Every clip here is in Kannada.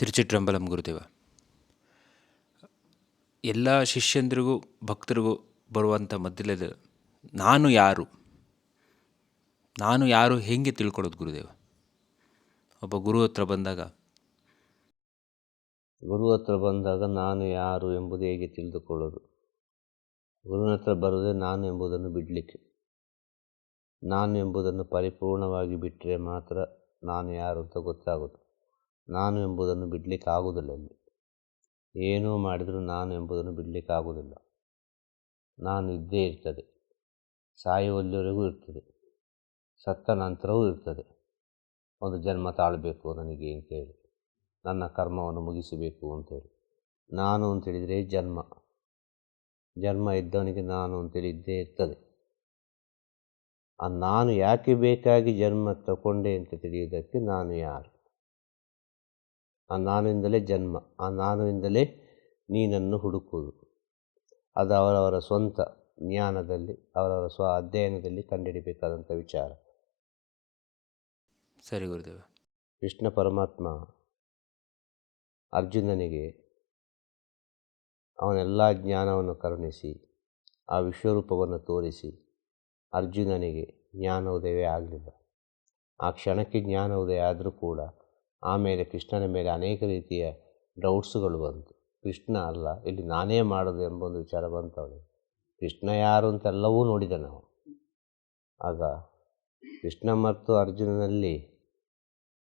ತಿರುಚಿಟ್ರಂಬಲಂ ಗುರುದೇವ. ಎಲ್ಲ ಶಿಷ್ಯಂದ್ರಿಗೂ ಭಕ್ತರಿಗೂ ಬರುವಂಥ ಮೊದಲದು ನಾನು ಯಾರು, ನಾನು ಯಾರು ಹೇಗೆ ತಿಳ್ಕೊಳ್ಳೋದು ಗುರುದೇವ? ಒಬ್ಬ ಗುರು ಹತ್ರ ಬಂದಾಗ ನಾನು ಯಾರು ಎಂಬುದು ಹೇಗೆ ತಿಳಿದುಕೊಳ್ಳೋದು? ಗುರುವಿನ ಹತ್ರ ಬರುವುದೇ ನಾನು ಎಂಬುದನ್ನು ಬಿಡಲಿಕ್ಕೆ. ನಾನು ಎಂಬುದನ್ನು ಪರಿಪೂರ್ಣವಾಗಿ ಬಿಟ್ಟರೆ ಮಾತ್ರ ನಾನು ಯಾರು ಅಂತ ಗೊತ್ತಾಗೋದು. ನಾನು ಎಂಬುದನ್ನು ಬಿಡಲಿಕ್ಕೆ ಆಗೋದಿಲ್ಲ. ಅಲ್ಲಿ ಏನೂ ಮಾಡಿದರೂ ನಾನು ಎಂಬುದನ್ನು ಬಿಡಲಿಕ್ಕೆ ಆಗೋದಿಲ್ಲ. ನಾನು ಇದ್ದೇ ಇರ್ತದೆ, ಸಾಯುವಲ್ಲಿವರೆಗೂ ಇರ್ತದೆ, ಸತ್ತ ನಂತರವೂ ಇರ್ತದೆ. ಒಂದು ಜನ್ಮ ತಾಳಬೇಕು ನನಗೆ ಅಂತೇಳಿ, ನನ್ನ ಕರ್ಮವನ್ನು ಮುಗಿಸಬೇಕು ಅಂತೇಳಿ. ನಾನು ಅಂತೇಳಿದರೆ ಜನ್ಮ ಇದ್ದವನಿಗೆ ನಾನು ಅಂತೇಳಿ ಇದ್ದೇ ಇರ್ತದೆ. ಆ ನಾನು ಯಾಕೆ ಬೇಕಾಗಿ ಜನ್ಮ ತಗೊಂಡೆ ಅಂತ ತಿಳಿಯುವುದಕ್ಕೆ ನಾನು ಯಾರು, ಆ ನಾನಿಂದಲೇ ಜನ್ಮ, ಆ ನಾನುವಿಂದಲೇ ನೀನನ್ನು ಹುಡುಕುವುದು. ಅದು ಅವರವರ ಸ್ವಂತ ಜ್ಞಾನದಲ್ಲಿ, ಅವರವರ ಅಧ್ಯಯನದಲ್ಲಿ ಕಂಡುಹಿಡಿಬೇಕಾದಂಥ ವಿಚಾರ. ಸರಿ ಗುರುದೇವ. ಕೃಷ್ಣ ಪರಮಾತ್ಮ ಅರ್ಜುನನಿಗೆ ಅವನೆಲ್ಲ ಜ್ಞಾನವನ್ನು ಕರುಣಿಸಿ ಆ ವಿಶ್ವರೂಪವನ್ನು ತೋರಿಸಿ ಅರ್ಜುನನಿಗೆ ಜ್ಞಾನೋದಯವೇ ಆಗಲಿಲ್ಲ. ಆ ಕ್ಷಣಕ್ಕೆ ಜ್ಞಾನೋದಯ ಆದರೂ ಕೂಡ ಆಮೇಲೆ ಕೃಷ್ಣನ ಮೇಲೆ ಅನೇಕ ರೀತಿಯ ಡೌಟ್ಸ್ಗಳು ಬಂತು. ಕೃಷ್ಣ ಅಲ್ಲ, ಇಲ್ಲಿ ನಾನೇ ಮಾಡೋದು ಎಂಬ ಒಂದು ವಿಚಾರ ಬಂತು ಅವನಿಗೆ. ಕೃಷ್ಣ ಯಾರು ಅಂತೆಲ್ಲವೂ ನೋಡಿದ ನಾವು. ಆಗ ಕೃಷ್ಣ ಮತ್ತು ಅರ್ಜುನನಲ್ಲಿ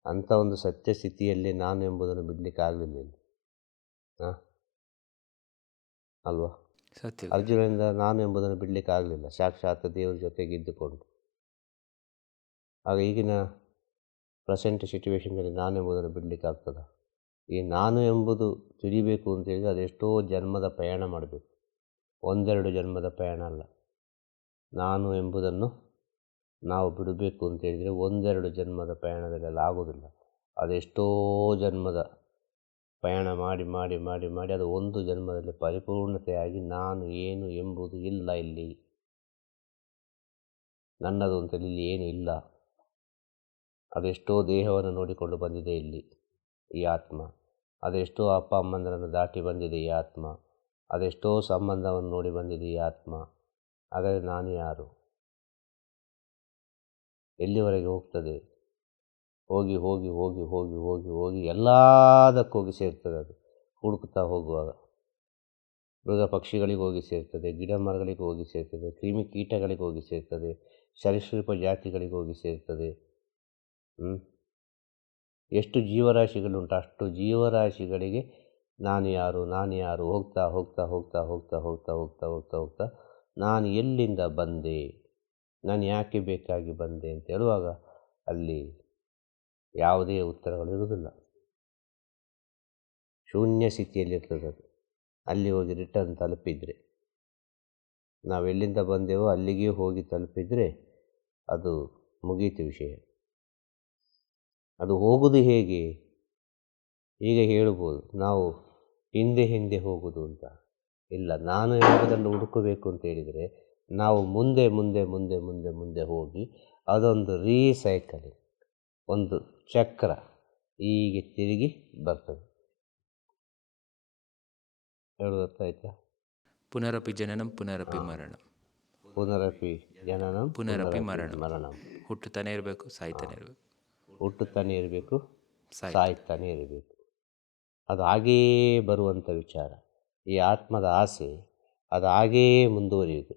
ಅಂಥ ಒಂದು ಸತ್ಯ ಸ್ಥಿತಿಯಲ್ಲಿ ನಾನು ಎಂಬುದನ್ನು ಬಿಡಲಿಕ್ಕೆ ಆಗಲಿಲ್ಲ ಅಲ್ವಾ? ಸತ್ಯ. ಅರ್ಜುನನಿಂದ ನಾನು ಎಂಬುದನ್ನು ಬಿಡಲಿಕ್ಕೆ ಆಗಲಿಲ್ಲ, ಸಾಕ್ಷಾತ್ ದೇವರ ಜೊತೆಗೆ ಇದ್ದುಕೊಂಡು. ಆಗ ಈಗಿನ ಪ್ರೆಸೆಂಟ್ ಸಿಚುವೇಶನ್ನಲ್ಲಿ ನಾನು ಎಂಬುದನ್ನು ಬಿಡಲಿಕ್ಕೆ ಆಗ್ತದ? ಈ ನಾನು ಎಂಬುದು ತಿಳಿಬೇಕು ಅಂತೇಳಿದರೆ ಅದೆಷ್ಟೋ ಜನ್ಮದ ಪ್ರಯಾಣ ಮಾಡಬೇಕು, ಒಂದೆರಡು ಜನ್ಮದ ಪ್ರಯಾಣ ಅಲ್ಲ. ನಾನು ಎಂಬುದನ್ನು ನಾವು ಬಿಡಬೇಕು ಅಂತೇಳಿದರೆ ಒಂದೆರಡು ಜನ್ಮದ ಪ್ರಯಾಣದಲ್ಲೆಲ್ಲ ಆಗೋದಿಲ್ಲ. ಅದೆಷ್ಟೋ ಜನ್ಮದ ಪ್ರಯಾಣ ಮಾಡಿ ಮಾಡಿ ಮಾಡಿ ಮಾಡಿ ಅದು ಒಂದು ಜನ್ಮದಲ್ಲಿ ಪರಿಪೂರ್ಣತೆಯಾಗಿ ನಾನು ಏನು ಎಂಬುದು ಇಲ್ಲ, ಇಲ್ಲಿ ನನ್ನದು ಅಂತೇಳಿ ಇಲ್ಲಿ ಏನು ಇಲ್ಲ. ಅದೆಷ್ಟೋ ದೇಹವನ್ನು ನೋಡಿಕೊಂಡು ಬಂದಿದೆ ಇಲ್ಲಿ ಈ ಆತ್ಮ, ಅದೆಷ್ಟೋ ಅಪ್ಪ ಅಮ್ಮಂದರನ್ನು ದಾಟಿ ಬಂದಿದೆ ಈ ಆತ್ಮ, ಅದೆಷ್ಟೋ ಸಂಬಂಧವನ್ನು ನೋಡಿ ಬಂದಿದೆ ಈ ಆತ್ಮ. ಹಾಗಾದರೆ ನಾನು ಯಾರು? ಎಲ್ಲಿವರೆಗೆ ಹೋಗ್ತದೆ? ಹೋಗಿ ಹೋಗಿ ಹೋಗಿ ಹೋಗಿ ಹೋಗಿ ಹೋಗಿ ಎಲ್ಲದಕ್ಕೆ ಹೋಗಿ ಸೇರ್ತದೆ. ಅದು ಹುಡುಕ್ತಾ ಹೋಗುವಾಗ ಮೃಗ ಪಕ್ಷಿಗಳಿಗೆ ಹೋಗಿ ಸೇರ್ತದೆ, ಗಿಡ ಮರಗಳಿಗೆ ಹೋಗಿ ಸೇರ್ತದೆ, ಕ್ರಿಮಿ ಕೀಟಗಳಿಗೆ ಹೋಗಿ ಸೇರ್ತದೆ, ಸರೀಸೃಪ ಜಾತಿಗಳಿಗೆ ಹೋಗಿ ಸೇರ್ತದೆ. ಎಷ್ಟು ಜೀವರಾಶಿಗಳುಂಟು ಅಷ್ಟು ಜೀವರಾಶಿಗಳಿಗೆ ನಾನು ಯಾರು ನಾನು ಯಾರು ಹೋಗ್ತಾ ಹೋಗ್ತಾ ಹೋಗ್ತಾ ಹೋಗ್ತಾ ಹೋಗ್ತಾ ಹೋಗ್ತಾ ಹೋಗ್ತಾ ಹೋಗ್ತಾ ನಾನು ಎಲ್ಲಿಂದ ಬಂದೆ, ನಾನು ಯಾಕೆ ಬೇಕಾಗಿ ಬಂದೆ ಅಂತ ಹೇಳುವಾಗ ಅಲ್ಲಿ ಯಾವುದೇ ಉತ್ತರಗಳಿರುವುದಿಲ್ಲ. ಶೂನ್ಯ ಸ್ಥಿತಿಯಲ್ಲಿರ್ತದೆ ಅದು. ಅಲ್ಲಿ ಹೋಗಿ ರಿಟರ್ನ್ ತಲುಪಿದರೆ, ನಾವೆಲ್ಲಿಂದ ಬಂದೆವೋ ಅಲ್ಲಿಗೆ ಹೋಗಿ ತಲುಪಿದರೆ ಅದು ಮುಗೀತು ವಿಷಯ. ಅದು ಹೋಗುವುದು ಹೇಗೆ? ಈಗ ಹೇಳ್ಬೋದು ನಾವು ಹಿಂದೆ ಹಿಂದೆ ಹೋಗುವುದು ಅಂತ. ಇಲ್ಲ, ನಾನು ಎಂಬುದನ್ನು ಹುಡುಕಬೇಕು ಅಂತ ಹೇಳಿದರೆ ನಾವು ಮುಂದೆ ಮುಂದೆ ಮುಂದೆ ಮುಂದೆ ಮುಂದೆ ಹೋಗಿ ಅದೊಂದು ರೀಸೈಕಲಿಂಗ್, ಒಂದು ಚಕ್ರ ಹೀಗೆ ತಿರುಗಿ ಬರ್ತದೆ. ಹೇಳೋದು ಅರ್ಥ ಆಯ್ತಾ? ಪುನರಪಿ ಜನನಂ ಪುನರಪಿ ಮರಣಂ, ಪುನರಪಿ ಜನನಂ ಪುನರಪಿ ಮರಣಂ. ಹುಟ್ಟುತ್ತಾನೆ ಇರಬೇಕು, ಸಾಯ್ತಾನೆ ಇರಬೇಕು, ಹುಟ್ಟುತ್ತಾನೆ ಇರಬೇಕು, ಸಾಯ್ತಾನೆ ಇರಬೇಕು. ಅದು ಹಾಗೇ ಬರುವಂಥ ವಿಚಾರ. ಈ ಆತ್ಮದ ಆಸೆ ಅದು ಹಾಗೇ ಮುಂದುವರಿಯುವುದು.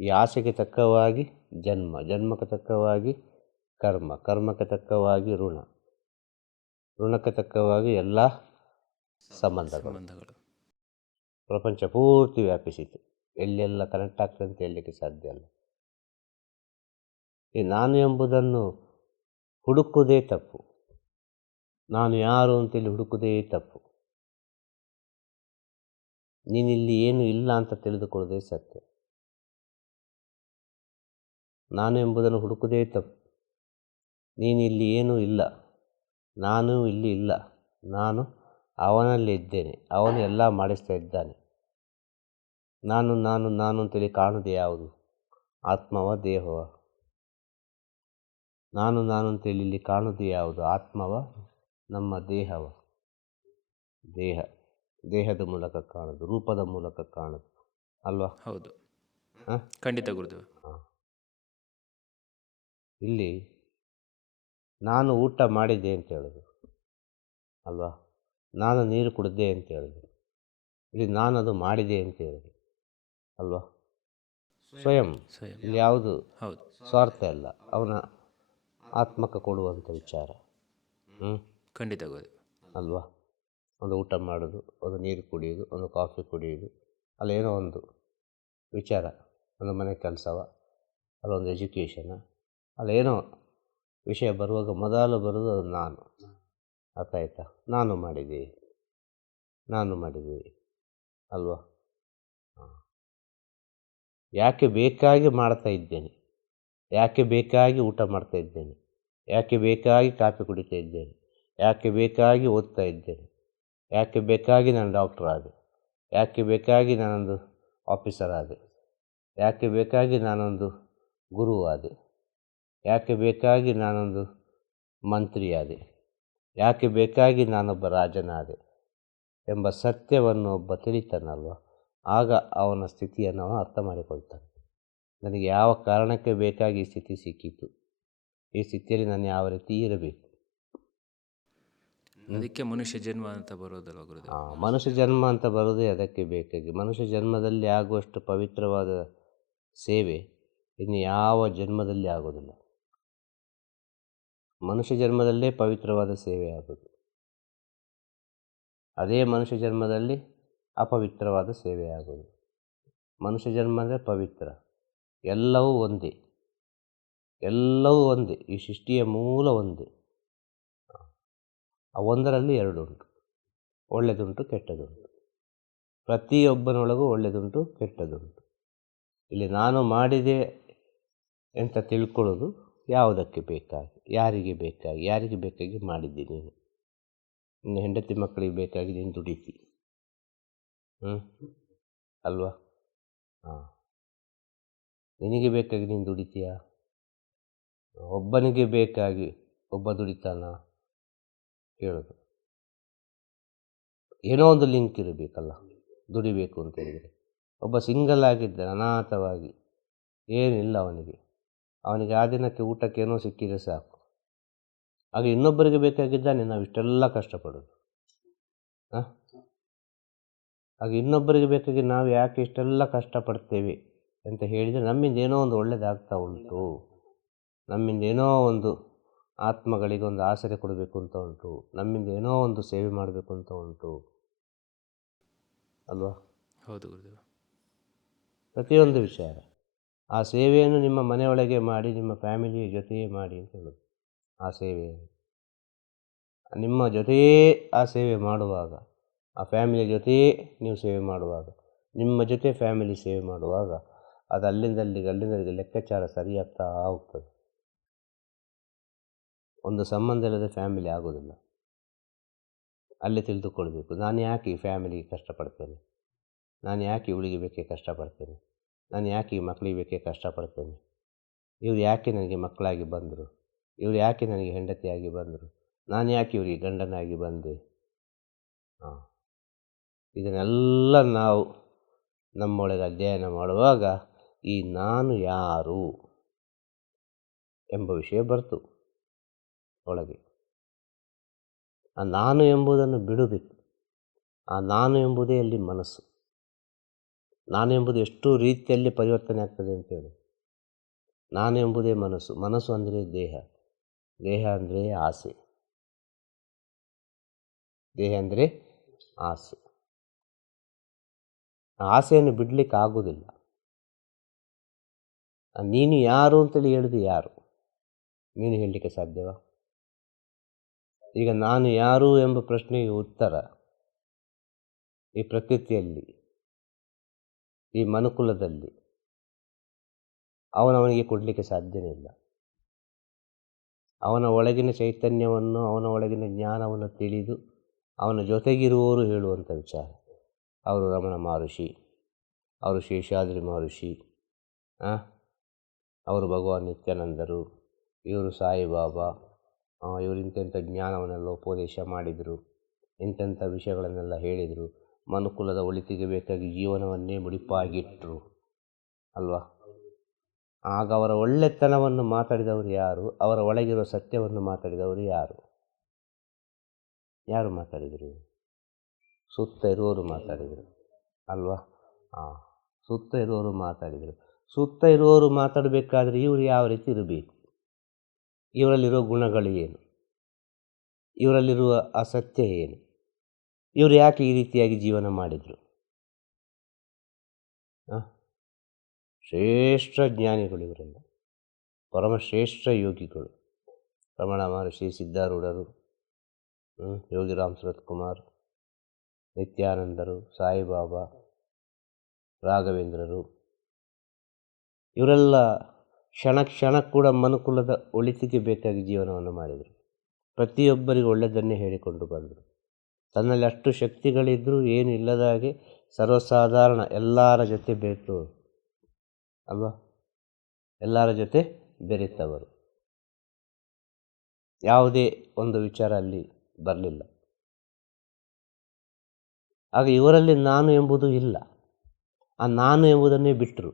ಈ ಆಸೆಗೆ ತಕ್ಕವಾಗಿ ಜನ್ಮ, ಜನ್ಮಕ್ಕೆ ತಕ್ಕವಾಗಿ ಕರ್ಮ, ಕರ್ಮಕ್ಕೆ ತಕ್ಕವಾಗಿ ಋಣ, ಋಣಕ್ಕೆ ತಕ್ಕವಾಗಿ ಎಲ್ಲ ಸಂಬಂಧಗಳು. ಪ್ರಪಂಚ ಪೂರ್ತಿ ವ್ಯಾಪಿಸಿತು, ಎಲ್ಲೆಲ್ಲ ಕನೆಕ್ಟ್ ಆಗ್ತದೆ ಅಂತ ಹೇಳಲಿಕ್ಕೆ ಸಾಧ್ಯ ಅಲ್ಲ. ಈ ನಾನು ಎಂಬುದನ್ನು ಹುಡುಕುವುದೇ ತಪ್ಪು. ನಾನು ಯಾರು ಅಂತೇಳಿ ಹುಡುಕುವುದೇ ತಪ್ಪು. ನೀನಿಲ್ಲಿ ಏನು ಇಲ್ಲ ಅಂತ ತಿಳಿದುಕೊಳ್ಳೋದೇ ಸತ್ಯ. ನಾನು ಎಂಬುದನ್ನು ಹುಡುಕುವುದೇ ತಪ್ಪು. ನೀನಿಲ್ಲಿ ಏನೂ ಇಲ್ಲ, ನಾನು ಇಲ್ಲಿ ಇಲ್ಲ, ನಾನು ಅವನಲ್ಲಿ ಇದ್ದೇನೆ, ಅವನು ಎಲ್ಲ ಮಾಡಿಸ್ತಾ ಇದ್ದಾನೆ. ನಾನು ನಾನು ನಾನು ಅಂತೇಳಿ ಕಾಣುವುದು ಯಾವುದು? ಆತ್ಮವ ದೇಹವ? ನಾನು ನಾನು ಅಂತೇಳಿ ಇಲ್ಲಿ ಕಾಣುವುದು ಯಾವುದು? ಆತ್ಮವ ನಮ್ಮ ದೇಹವ? ದೇಹ, ದೇಹದ ಮೂಲಕ ಕಾಣೋದು, ರೂಪದ ಮೂಲಕ ಕಾಣೋದು ಅಲ್ವಾ? ಹೌದು, ಹಾಂ ಖಂಡಿತ ಗುರುದೇವ. ಹಾಂ. ಇಲ್ಲಿ ನಾನು ಊಟ ಮಾಡಿದ್ದೆ ಅಂತ ಹೇಳೋದು ಅಲ್ವಾ? ನಾನು ನೀರು ಕುಡಿದೆ ಅಂತ ಹೇಳೋದು. ಇಲ್ಲಿ ನಾನು ಅದು ಮಾಡಿದೆ ಅಂತ ಹೇಳೋದು ಅಲ್ವಾ? ಸ್ವಯಂ. ಸ್ವಯಂ. ಇಲ್ಲಿ ಯಾವುದು ಹೌದು, ಸ್ವಾರ್ಥ ಇಲ್ಲ, ಅವನ ಆತ್ಮಕ್ಕೆ ಕೊಡುವಂಥ ವಿಚಾರ. ಖಂಡಿತ ಗುರುದೇವ. ಅಲ್ವಾ? ಒಂದು ಊಟ ಮಾಡೋದು, ಒಂದು ನೀರು ಕುಡಿಯೋದು, ಒಂದು ಕಾಫಿ ಕುಡಿಯೋದು, ಅಲ್ಲೇನೋ ಒಂದು ವಿಚಾರ, ಒಂದು ಮನೆ ಕೆಲಸವ, ಅಲ್ಲೊಂದು ಎಜುಕೇಷನ, ಅಲ್ಲೇನೋ ವಿಷಯ ಬರುವಾಗ ಮೊದಲು ಬರೋದು ಅದು ನಾನು. ಅರ್ಥ ಆಯ್ತಾ? ನಾನು ಮಾಡಿದೆ ಅಲ್ವಾ? ಯಾಕೆ ಬೇಕಾಗಿ ಮಾಡ್ತಾ ಇದ್ದೇನೆ, ಯಾಕೆ ಬೇಕಾಗಿ ಊಟ ಮಾಡ್ತಾ ಇದ್ದೇನೆ, ಯಾಕೆ ಬೇಕಾಗಿ ಕಾಫಿ ಕುಡಿತಾ ಇದ್ದೇನೆ, ಯಾಕೆ ಬೇಕಾಗಿ ಓದ್ತಾ ಇದ್ದೇನೆ, ಯಾಕೆ ಬೇಕಾಗಿ ನಾನು ಡಾಕ್ಟರ್ ಆದೆ, ಯಾಕೆ ಬೇಕಾಗಿ ನಾನೊಂದು ಆಫೀಸರ್ ಆದೆ, ಯಾಕೆ ಬೇಕಾಗಿ ನಾನೊಂದು ಗುರು ಆದೆ, ಯಾಕೆ ಬೇಕಾಗಿ ನಾನೊಂದು ಮಂತ್ರಿ ಆದೆ, ಯಾಕೆ ಬೇಕಾಗಿ ನಾನೊಬ್ಬ ರಾಜನಾದೆ ಎಂಬ ಸತ್ಯವನ್ನು ಒಬ್ಬ ತಿಳಿತಾನಲ್ವ, ಆಗ ಅವನ ಸ್ಥಿತಿಯನ್ನು ಅವನು ಅರ್ಥ ಮಾಡಿಕೊಳ್ತಾನೆ. ನನಗೆ ಯಾವ ಕಾರಣಕ್ಕೆ ಬೇಕಾಗಿ ಈ ಸ್ಥಿತಿ ಸಿಕ್ಕಿತು, ಈ ಸ್ಥಿತಿಯಲ್ಲಿ ನಾನು ಯಾವ ರೀತಿ ಇರಬೇಕು. ಅದಕ್ಕೆ ಮನುಷ್ಯ ಜನ್ಮ ಅಂತ ಬರೋದಲ್ವ ಗುರುದೇವ? ಮನುಷ್ಯ ಜನ್ಮ ಅಂತ ಬರೋದೇ ಅದಕ್ಕೆ ಬೇಕಾಗಿ. ಮನುಷ್ಯ ಜನ್ಮದಲ್ಲಿ ಆಗುವಷ್ಟು ಪವಿತ್ರವಾದ ಸೇವೆ ಇನ್ನು ಯಾವ ಜನ್ಮದಲ್ಲಿ ಆಗೋದಿಲ್ಲ. ಮನುಷ್ಯ ಜನ್ಮದಲ್ಲೇ ಪವಿತ್ರವಾದ ಸೇವೆ ಆಗೋದು, ಅದೇ ಮನುಷ್ಯ ಜನ್ಮದಲ್ಲಿ ಅಪವಿತ್ರವಾದ ಸೇವೆ ಆಗೋದು. ಮನುಷ್ಯ ಜನ್ಮ ಅಂದರೆ ಪವಿತ್ರ, ಎಲ್ಲವೂ ಒಂದೇ, ಎಲ್ಲವೂ ಒಂದೇ, ಈ ಸೃಷ್ಟಿಯ ಮೂಲ ಒಂದೇ. ಆ ಒಂದರಲ್ಲಿ ಎರಡು ಉಂಟು, ಒಳ್ಳೆದುಂಟು ಕೆಟ್ಟದುಂಟು. ಪ್ರತಿಯೊಬ್ಬನೊಳಗೂ ಒಳ್ಳೆದುಂಟು ಕೆಟ್ಟದುಂಟು. ಇಲ್ಲಿ ನಾನು ಮಾಡಿದೆ ಅಂತ ತಿಳ್ಕೊಳ್ಳೋದು ಯಾವುದಕ್ಕೆ ಬೇಕಾಗಿ, ಯಾರಿಗೆ ಬೇಕಾಗಿ ಮಾಡಿದ್ದಿ ನೀನು. ನಿನ್ನ ಹೆಂಡತಿ ಮಕ್ಕಳಿಗೆ ಬೇಕಾಗಿ ನೀನು ದುಡಿತಿ, ಅಲ್ವಾ? ನಿನಗೆ ಬೇಕಾಗಿ ನೀನು ದುಡಿತೀಯ? ಒಬ್ಬನಿಗೆ ಬೇಕಾಗಿ ಒಬ್ಬ ದುಡಿತಾನ? ಹೇಳೋದು ಏನೋ ಒಂದು ಲಿಂಕ್ ಇರಬೇಕಲ್ಲ ದುಡಿಬೇಕು ಅಂತ ಹೇಳಿದರೆ. ಒಬ್ಬ ಸಿಂಗಲ್ ಆಗಿದ್ದ ಅನಾಥವಾಗಿ ಏನಿಲ್ಲ ಅವನಿಗೆ ಆ ದಿನಕ್ಕೆ ಊಟಕ್ಕೆ ಏನೋ ಸಿಕ್ಕಿದ್ರೆ ಸಾಕು. ಆಗ ಇನ್ನೊಬ್ಬರಿಗೆ ಬೇಕಾಗಿದ್ದಾನೆ ನಾವು ಇಷ್ಟೆಲ್ಲ ಕಷ್ಟಪಡೋದು. ಆಗ ಇನ್ನೊಬ್ಬರಿಗೆ ಬೇಕಾಗಿ ನಾವು ಯಾಕೆ ಇಷ್ಟೆಲ್ಲ ಕಷ್ಟಪಡ್ತೇವೆ ಅಂತ ಹೇಳಿದರೆ, ನಮ್ಮಿಂದ ಏನೋ ಒಂದು ಒಳ್ಳೆಯದಾಗ್ತಾ ಉಂಟು, ನಮ್ಮಿಂದ ಏನೋ ಒಂದು ಆತ್ಮಗಳಿಗೆ ಒಂದು ಆಸರೆ ಕೊಡಬೇಕು ಅಂತ ಉಂಟು, ನಮ್ಮಿಂದ ಏನೋ ಒಂದು ಸೇವೆ ಮಾಡಬೇಕು ಅಂತ ಉಂಟು ಅಲ್ವಾ? ಹೌದು ಗುರುದೇವ. ಪ್ರತಿಯೊಂದು ವಿಚಾರ ಆ ಸೇವೆಯನ್ನು ನಿಮ್ಮ ಮನೆಯೊಳಗೆ ಮಾಡಿ, ನಿಮ್ಮ ಫ್ಯಾಮಿಲಿಯ ಜೊತೆಯೇ ಮಾಡಿ ಅಂತ ಹೇಳೋದು. ಆ ಸೇವೆಯನ್ನು ನಿಮ್ಮ ಜೊತೆಯೇ ಆ ಸೇವೆ ಮಾಡುವಾಗ, ಆ ಫ್ಯಾಮಿಲಿಯ ಜೊತೆಯೇ ನೀವು ಸೇವೆ ಮಾಡುವಾಗ, ನಿಮ್ಮ ಜೊತೆ ಫ್ಯಾಮಿಲಿ ಸೇವೆ ಮಾಡುವಾಗ, ಅದು ಅಲ್ಲಿಂದಲ್ಲಿಗೆ ಲೆಕ್ಕಾಚಾರ ಸರಿಯಾಗ್ತಾ ಹೋಗ್ತದೆ. ಒಂದು ಸಂಬಂಧ ಇಲ್ಲದೆ ಫ್ಯಾಮಿಲಿ ಆಗೋದಿಲ್ಲ. ಅಲ್ಲಿ ತಿಳಿದುಕೊಳ್ಬೇಕು, ನಾನು ಯಾಕೆ ಈ ಫ್ಯಾಮಿಲಿಗೆ ಕಷ್ಟಪಡ್ತೇನೆ, ನಾನು ಯಾಕೆ ಇವಳಿಗೆ ಬೇಕೇ ಕಷ್ಟಪಡ್ತೇನೆ, ನಾನು ಯಾಕೆ ಈ ಮಕ್ಕಳಿಗೆ ಬೇಕೇ ಕಷ್ಟಪಡ್ತೇನೆ, ಇವ್ರು ಯಾಕೆ ನನಗೆ ಮಕ್ಕಳಾಗಿ ಬಂದರು, ಇವ್ರು ಯಾಕೆ ನನಗೆ ಹೆಂಡತಿಯಾಗಿ ಬಂದರು, ನಾನು ಯಾಕೆ ಇವರಿಗೆ ಗಂಡನಾಗಿ ಬಂದೆ. ಇದನ್ನೆಲ್ಲ ನಾವು ನಮ್ಮೊಳಗೆ ಅಧ್ಯಯನ ಮಾಡುವಾಗ ಈ ನಾನು ಯಾರು ಎಂಬ ವಿಷಯ ಬರ್ತು ಒಳಗೆ. ಆ ನಾನು ಎಂಬುದನ್ನು ಬಿಡಬೇಕು. ಆ ನಾನು ಎಂಬುದೇ ಅಲ್ಲಿ ಮನಸ್ಸು. ನಾನು ಎಂಬುದು ಎಷ್ಟು ರೀತಿಯಲ್ಲಿ ಪರಿವರ್ತನೆ ಆಗ್ತದೆ ಅಂತೇಳಿ. ನಾನು ಎಂಬುದೇ ಮನಸ್ಸು, ಮನಸ್ಸು ಅಂದರೆ ದೇಹ, ದೇಹ ಅಂದರೆ ಆಸೆ, ದೇಹ ಅಂದರೆ ಆಸೆ. ಆ ಆಸೆಯನ್ನು ಬಿಡಲಿಕ್ಕೆ ಆಗೋದಿಲ್ಲ. ನೀನು ಯಾರು ಅಂತೇಳಿ ಹೇಳಿದೆ ಯಾರು, ನೀನು ಹೇಳಲಿಕ್ಕೆ ಸಾಧ್ಯವಾ? ಈಗ ನಾನು ಯಾರು ಎಂಬ ಪ್ರಶ್ನೆಗೆ ಉತ್ತರ ಈ ಪ್ರಕೃತಿಯಲ್ಲಿ, ಈ ಮನುಕುಲದಲ್ಲಿ ಅವನವನಿಗೆ ಕೊಡಲಿಕ್ಕೆ ಸಾಧ್ಯವೇ ಇಲ್ಲ. ಅವನ ಒಳಗಿನ ಚೈತನ್ಯವನ್ನು, ಅವನ ಒಳಗಿನ ಜ್ಞಾನವನ್ನು ತಿಳಿದು ಅವನ ಜೊತೆಗಿರುವವರು ಹೇಳುವಂಥ ವಿಚಾರ. ಅವರು ರಮಣ ಮಹರ್ಷಿ, ಅವರು ಶೇಷಾದ್ರಿ ಮಹರ್ಷಿ, ಅವರು ಭಗವಾನ್ ನಿತ್ಯಾನಂದರು, ಇವರು ಸಾಯಿಬಾಬಾ, ಇವರು ಇಂಥ ಜ್ಞಾನವನ್ನೆಲ್ಲ ಉಪದೇಶ ಮಾಡಿದರು. ಇಂಥೆಂಥ ವಿಷಯಗಳನ್ನೆಲ್ಲ ಹೇಳಿದರು. ಮನುಕುಲದ ಒಳಿತಿಗೆ ಬೇಕಾಗಿ ಜೀವನವನ್ನೇ ಮುಡಿಪಾಗಿಟ್ಟರು ಅಲ್ವಾ. ಆಗ ಅವರ ಒಳ್ಳೆತನವನ್ನು ಮಾತಾಡಿದವರು ಯಾರು? ಅವರ ಒಳಗಿರುವ ಸತ್ಯವನ್ನು ಮಾತಾಡಿದವರು ಯಾರು? ಯಾರು ಮಾತಾಡಿದರು? ಸುತ್ತ ಇರುವವರು ಮಾತಾಡಿದರು ಅಲ್ವಾ. ಸುತ್ತ ಇರುವವರು ಮಾತಾಡಿದರು. ಸುತ್ತ ಇರುವವರು ಮಾತಾಡಬೇಕಾದ್ರೆ ಇವರು ಯಾವ ರೀತಿ ಇರಬೇಕು? ಇವರಲ್ಲಿರುವ ಗುಣಗಳು ಏನು? ಇವರಲ್ಲಿರುವ ಅಸತ್ಯ ಏನು? ಇವರು ಯಾಕೆ ಈ ರೀತಿಯಾಗಿ ಜೀವನ ಮಾಡಿದರು? ಶ್ರೇಷ್ಠ ಜ್ಞಾನಿಗಳು ಇವರೆಲ್ಲ, ಪರಮಶ್ರೇಷ್ಠ ಯೋಗಿಗಳು. ರಮಣ ಮಹರ್ಷಿ, ಸಿದ್ಧಾರೂಢರು, ಯೋಗಿರಾಮ್ ಸುರತ್ ಕುಮಾರ್, ನಿತ್ಯಾನಂದರು, ಸಾಯಿಬಾಬಾ, ರಾಘವೇಂದ್ರರು, ಇವರೆಲ್ಲ ಕ್ಷಣ ಕ್ಷಣ ಕೂಡ ಮನುಕುಲದ ಒಳಿತಿಗೆ ಬೇಕಾಗಿ ಜೀವನವನ್ನು ಮಾಡಿದರು. ಪ್ರತಿಯೊಬ್ಬರಿಗೂ ಒಳ್ಳೆಯದನ್ನೇ ಹೇಳಿಕೊಂಡು ಬಂದರು. ತನ್ನಲ್ಲಿ ಅಷ್ಟು ಶಕ್ತಿಗಳಿದ್ದರೂ ಏನು ಇಲ್ಲದ ಹಾಗೆ ಸರ್ವಸಾಧಾರಣ ಎಲ್ಲರ ಜೊತೆ ಬೆರೆತು ಅಲ್ವಾ, ಎಲ್ಲರ ಜೊತೆ ಬೆರೆತವರು. ಯಾವುದೇ ಒಂದು ವಿಚಾರ ಅಲ್ಲಿ ಬರಲಿಲ್ಲ. ಆಗ ಇವರಲ್ಲಿ ನಾನು ಎಂಬುದು ಇಲ್ಲ. ಆ ನಾನು ಎಂಬುದನ್ನೇ ಬಿಟ್ಟರು.